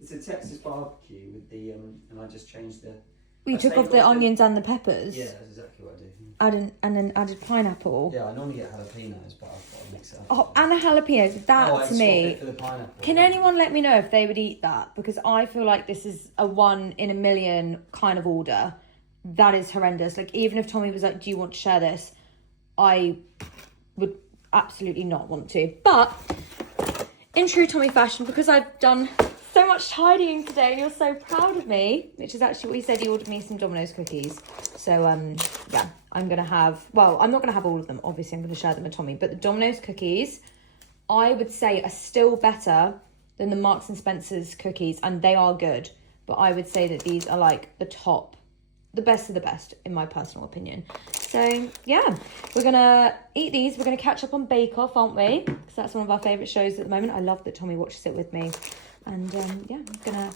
It's a Texas barbecue with the, and I just changed the... We took off the onions and the peppers. Yeah, that's exactly what I did. And then added pineapple. Yeah, I normally get jalapenos, but I've got to mix it up. Oh, and a jalapeno. That to me. For the pineapple. Can anyone let me know if they would eat that? Because I feel like this is a 1 in a million kind of order. That is horrendous. Like, even if Tommy was like, do you want to share this? I would absolutely not want to. But in true Tommy fashion, because I've done so much tidying today and you're so proud of me, which is actually what he said, he ordered me some Domino's cookies. So yeah, I'm gonna have, well, I'm not gonna have all of them, obviously I'm gonna share them with Tommy, but the Domino's cookies I would say are still better than the Marks and Spencer's cookies, and they are good, but I would say that these are like the top, the best of the best in my personal opinion. So yeah, we're gonna eat these. We're gonna catch up on Bake Off, aren't we? Because that's one of our favourite shows at the moment. I love that Tommy watches it with me. And yeah, I'm gonna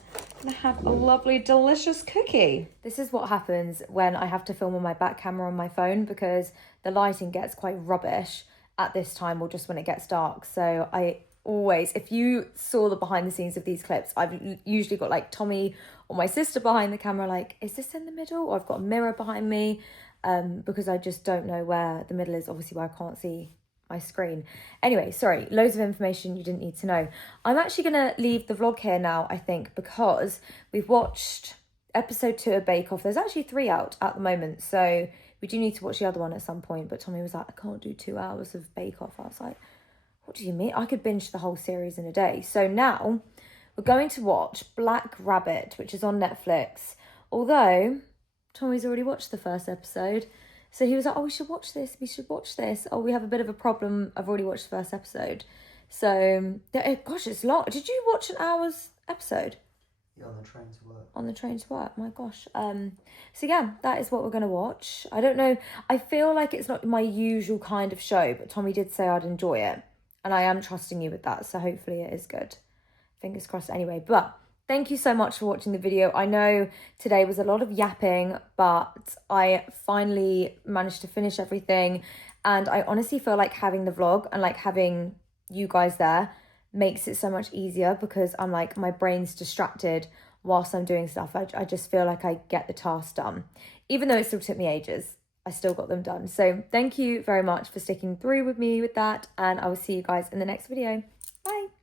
have a lovely, delicious cookie. This is what happens when I have to film on my back camera on my phone because the lighting gets quite rubbish at this time or just when it gets dark. So I always, if you saw the behind the scenes of these clips, I've usually got like Tommy or my sister behind the camera like, is this in the middle? Or I've got a mirror behind me because I just don't know where the middle is, obviously where I can't see my screen. Anyway, sorry, loads of information you didn't need to know. I'm actually gonna leave the vlog here now, I think, because we've watched episode 2 of Bake Off. There's actually 3 out at the moment, so we do need to watch the other one at some point. But Tommy was like, I can't do 2 hours of Bake Off. I was like, what do you mean? I could binge the whole series in a day. So now we're going to watch Black Rabbit, which is on Netflix. Although Tommy's already watched the first episode. So he was like, oh, we should watch this. We should watch this. Oh, we have a bit of a problem. I've already watched the first episode. So, gosh, it's long. Did you watch an hour's episode? Yeah, on the train to work. On the train to work, my gosh. So yeah, that is what we're gonna watch. I don't know, I feel like it's not my usual kind of show, but Tommy did say I'd enjoy it, and I am trusting you with that, so hopefully it is good. Fingers crossed anyway. But thank you so much for watching the video. I know today was a lot of yapping, but I finally managed to finish everything, and I honestly feel like having the vlog and like having you guys there makes it so much easier, because I'm like, my brain's distracted whilst I'm doing stuff. I just feel like I get the task done. Even though it still took me ages, I still got them done. So thank you very much for sticking through with me with that, and I will see you guys in the next video. Bye.